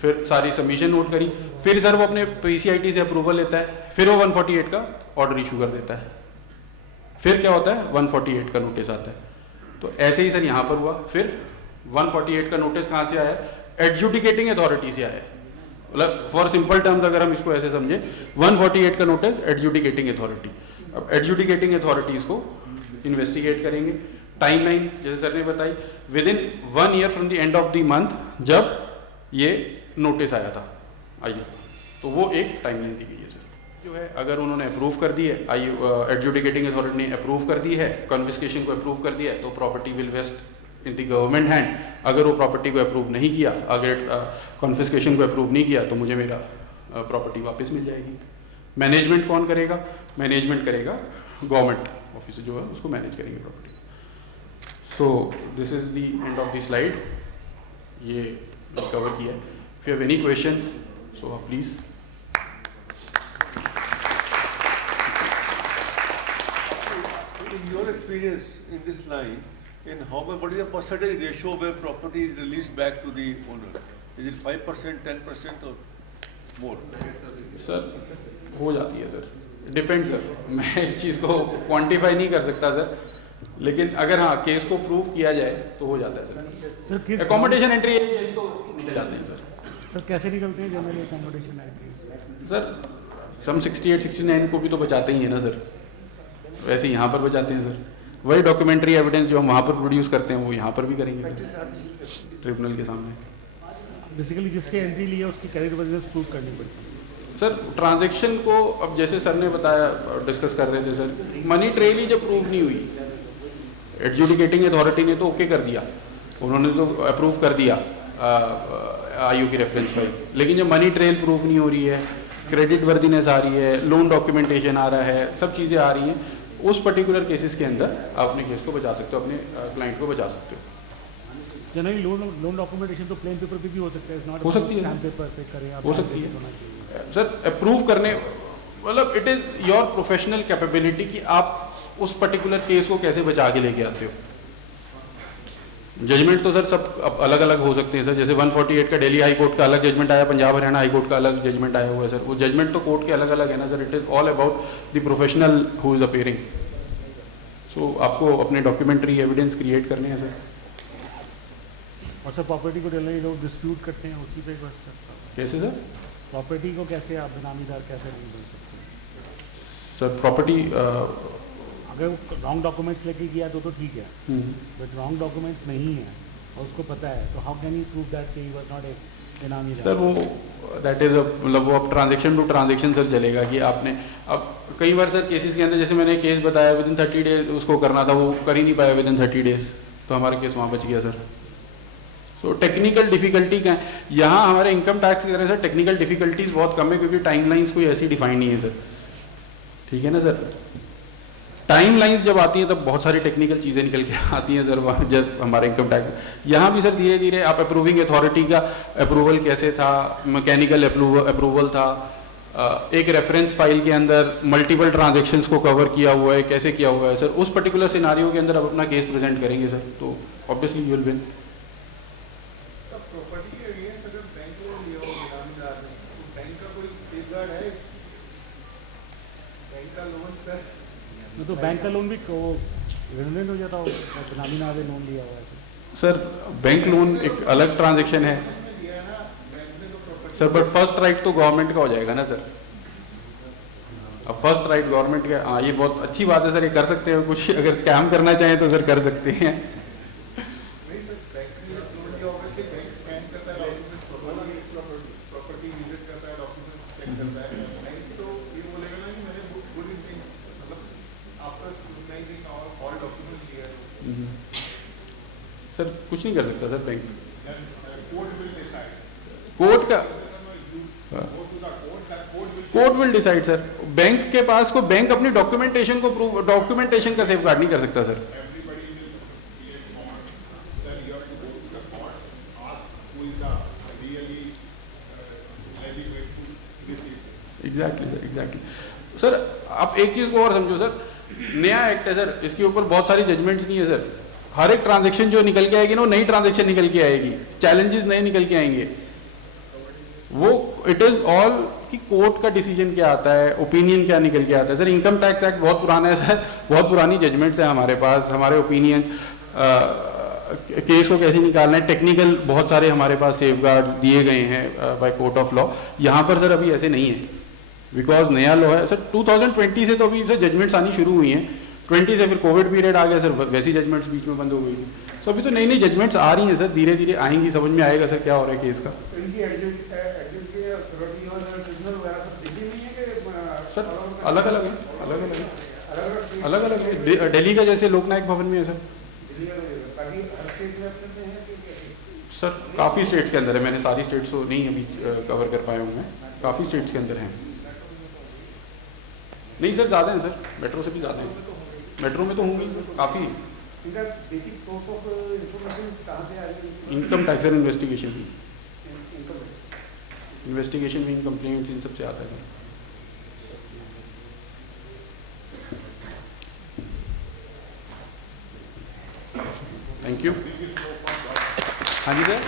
फिर सारी सबमिशन नोट करी, फिर सर वो अपने पीसीआईटी से अप्रूवल लेता है, फिर वो 148 का ऑर्डर इशू कर देता है, फिर क्या होता है 148 का नोटिस आता है। तो ऐसे ही सर यहाँ पर हुआ, फिर 148 का नोटिस कहाँ से आया, एडजुडिकेटिंग अथॉरिटी से आया। मतलब फॉर सिंपल टर्म्स अगर हम इसको ऐसे समझे, 148 का नोटिस एडजुडिकेटिंग अथॉरिटी। अब एडजुडिकेटिंग अथॉरिटीज को इन्वेस्टिगेट करेंगे। टाइमलाइन जैसे सर ने बताई, with in 1 year from the end of the month जब ये नोटिस आया था, आइए, तो वो एक टाइमलाइन दी गई है सर। जो है अगर उन्होंने अप्रूव कर दी है, एडजुडिकेटिंग अथॉरिटी ने अप्रूव कर दी है, कॉन्फिस्केशन को अप्रूव कर दिया है, तो property will vest in the government hand. अगर वो प्रॉपर्टी को अप्रूव नहीं किया, अगर कॉन्फिस्केशन को अप्रूव नहीं किया, तो मुझे मेरा प्रॉपर्टी वापस मिल जाएगी। मैनेजमेंट कौन करेगा, मैनेजमेंट करेगा गवर्नमेंट ऑफिस जो है उसको मैनेज करेंगे property. So this is the end of the slide, ये कवर किया है। If you have any question so please. In your experience in this line, what is the percentage ratio where property is released back to the owner? Is it 5%, 10% or more? Sir हो जाती है सर, डिपेंड सर, मैं इस चीज़ को क्वांटिफाई नहीं कर सकता सर, लेकिन अगर हाँ केस को प्रूव किया जाए तो हो जाता है सर। अकोमोडेशन एंट्री केस तो निकल जाते हैं सर। कैसे निकलते हैं जनरली अकोमोडेशन एंट्री? सर हम 68, 69 को भी तो बचाते ही है ना सर, वैसे यहाँ पर बचाते हैं सर। वही डॉक्यूमेंट्री एविडेंस जो हम वहाँ पर प्रोड्यूस करते हैं वो यहाँ पर भी करेंगे सर ट्रिब्यूनल के सामने। बेसिकली जिससे एंट्री ली है उसकी क्रेडिट वर्जिनेस प्रूव करनी पड़ती है सर। ट्रांजैक्शन को अब जैसे सर ने बताया, डिस्कस कर रहे थे सर, मनी ट्रेल ही जब प्रूव नहीं हुई, एडजुडिकेटिंग अथॉरिटी ने तो ओके कर दिया, उन्होंने तो अप्रूव कर दिया आईओ की रेफरेंस फाइल, लेकिन जब मनी ट्रेल प्रूव नहीं हो रही है, क्रेडिट वर्दीनेस आ रही है, लोन डॉक्यूमेंटेशन आ रहा है, सब चीज़ें आ रही हैं, उस पर्टिकुलर केसेस के अंदर आप अपने केस को बचा सकते हो, अपने क्लाइंट को बचा सकते हो। जनरली लोन डॉक्यूमेंटेशन तो प्लेन पेपर पे भी हो सकता है, हो सकती है पेपर पे करें, हो सकती है सर। अप्रूव करने मतलब it is your professional capability कि आप उस पर्टिकुलर केस को कैसे बचा के लेके आते हो। जजमेंट तो सर सब अलग अलग हो सकते हैं सर, जैसे 148 का दिल्ली हाई कोर्ट का अलग जजमेंट आया, पंजाब हरियाणा हाई कोर्ट का अलग जजमेंट आया हुआ है सर। वो जजमेंट तो कोर्ट के अलग अलग है ना sir, it is all about the professional who is appearing. So आपको अपने डॉक्यूमेंट्री एविडेंस क्रिएट करने हैं सर। और सर प्रॉपर्टी को जनरली लोग डिस्प्यूट करते हैं, उसी पे बस कैसे सर? प्रॉपर्टी को कैसे आप बेनामीदार कैसे नहीं बन सकते सर? प्रॉपर्टी अगर वो रॉन्ग डॉक्यूमेंट्स लेके गया तो ठीक है, बट रॉन्ग डॉक्यूमेंट्स नहीं है और उसको पता है, तो how can you prove that कि ही वाज नॉट ए बेनामीदार? सर वो दैट इज मतलब वो अब ट्रांजैक्शन टू ट्रांजैक्शन सर चलेगा कि आपने अब कई बार सर केसेस के अंदर, जैसे मैंने केस बताया विद इन 30 डेज उसको करना था, वो कर ही नहीं पाया विद इन 30 डेज, तो हमारा केस वहाँ बच गया सर। सो टेक्निकल डिफिकल्टी का यहाँ हमारे इनकम टैक्स की तरह सर टेक्निकल डिफिकल्टीज बहुत कम है, क्योंकि टाइमलाइंस कोई ऐसी डिफाइन नहीं है सर, ठीक है ना सर। टाइमलाइंस जब आती हैं तब बहुत सारी टेक्निकल चीज़ें निकल के आती हैं सर, जब हमारे इनकम टैक्स यहाँ भी सर धीरे धीरे आप अप्रूविंग अथॉरिटी का अप्रूवल कैसे था, मैकेनिकल अप्रूवल था, एक रेफरेंस फाइल के अंदर मल्टीपल ट्रांजैक्शंस को कवर किया हुआ है, कैसे किया हुआ है सर, उस पर्टिकुलर सिनारियो के अंदर आप अपना केस प्रेजेंट करेंगे सर, तो ऑब्वियसली यू विल विन। तो बैंक का लोन भी रिन्यूएबल हो जाता हो, बेनामी ना लोन लिया हुआ है सर। बैंक लोन एक अलग ट्रांजैक्शन है सर, बट फर्स्ट राइट तो गवर्नमेंट का हो जाएगा ना सर। अब फर्स्ट राइट गवर्नमेंट का, हाँ ये बहुत अच्छी बात है सर, ये कर सकते हैं, कुछ अगर स्कैम करना चाहें तो सर कर सकते हैं। सर कुछ नहीं कर सकता sir bank, court will decide sir. Bank के पास को बैंक अपनी डॉक्यूमेंटेशन का सेफगार्ड नहीं कर सकता sir. Exactly sir, exactly sir. आप एक चीज़ को और समझो सर, नया एक्ट है सर, इसके ऊपर बहुत सारी जजमेंट्स नहीं है सर। हर एक ट्रांजेक्शन जो निकल के आएगी ना, वो नई ट्रांजेक्शन निकल के आएगी, चैलेंजेस नए निकल के आएंगे। वो इट इज़ ऑल कि कोर्ट का डिसीजन क्या आता है, ओपिनियन क्या निकल के आता है सर। इनकम टैक्स एक्ट बहुत पुराना है सर, बहुत पुरानी जजमेंट्स है हमारे पास, हमारे ओपिनियन, केस को कैसे निकालना है, टेक्निकल बहुत सारे हमारे पास सेफगार्ड्स दिए गए हैं बाय कोर्ट ऑफ लॉ। यहाँ पर सर अभी ऐसे नहीं है, बिकॉज नया लॉ है सर। 2020 से तो अभी सर जजमेंट्स आनी शुरू हुई हैं, 20 से फिर कोविड पीरियड आ गया सर, वैसी जजमेंट्स बीच में बंद हो गई। सो अभी तो नई नई जजमेंट्स आ रही हैं सर, धीरे धीरे आएंगी, समझ में आएगा सर क्या हो रहा है केस का। सर अलग अलग है, अलग अलग है, अलग अलग है। दिल्ली का जैसे लोकनायक भवन में है सर। सर काफ़ी स्टेट्स के अंदर है, मैंने सारी स्टेट्स को नहीं अभी कवर कर पाया हूँ मैं, काफ़ी स्टेट्स के अंदर हैं। नहीं सर ज़्यादा हैं सर, मेट्रो से भी ज़्यादा हैं, मेट्रो में तो होंगी काफ़ी। इनकम टैक्स और इन्वेस्टिगेशन भी, इन्वेस्टिगेशन में कंप्लेंट्स इन सबसे आता है। Thank you. हाँ जी सर।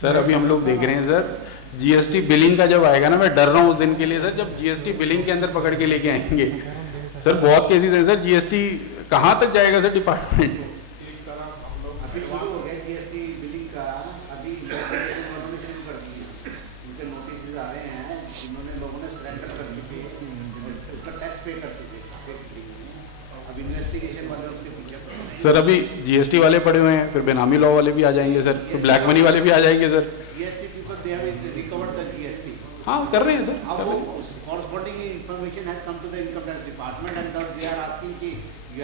सर अभी हम लोग देख रहे हैं सर, जीएसटी बिलिंग का जब आएगा ना, मैं डर रहा हूँ उस दिन के लिए सर, जब जीएसटी बिलिंग के अंदर पकड़ के लेके आएंगे सर। बहुत केसेस हैं सर, जीएसटी कहाँ तक जाएगा सर डिपार्टमेंट। सर अभी जीएसटी वाले पड़े हुए हैं, फिर बेनामी लॉ वाले भी आ जाएंगे सर, फिर ब्लैक मनी वाले भी आ जाएंगे सर। हाँ कर रहे हैं सर, कर रहे हैं।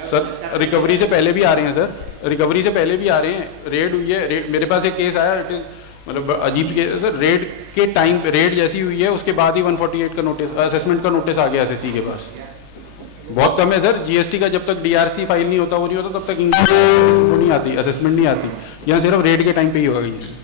सर रिकवरी से पहले भी आ रहे हैं सर, रिकवरी से पहले भी आ रहे हैं। रेड हुई है, मेरे पास एक केस आया, मतलब अजीब केस सर। रेड के टाइम रेड जैसी हुई है, उसके बाद ही 148 का नोटिस, असेसमेंट का नोटिस आ गया एसएससी के पास। बहुत कम है सर, जीएसटी का जब तक डीआरसी फाइल नहीं होता, वो नहीं होता, तब तक इनकम नहीं आती, असेसमेंट नहीं आती। यहाँ सिर्फ रेड के टाइम पे ही होगा ये।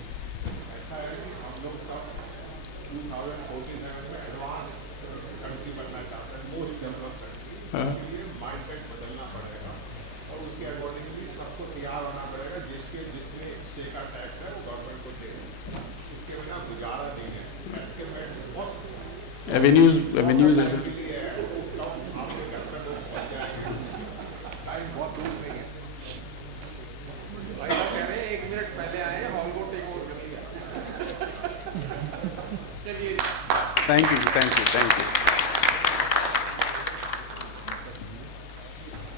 एवेन्यूज है सर। Thank you.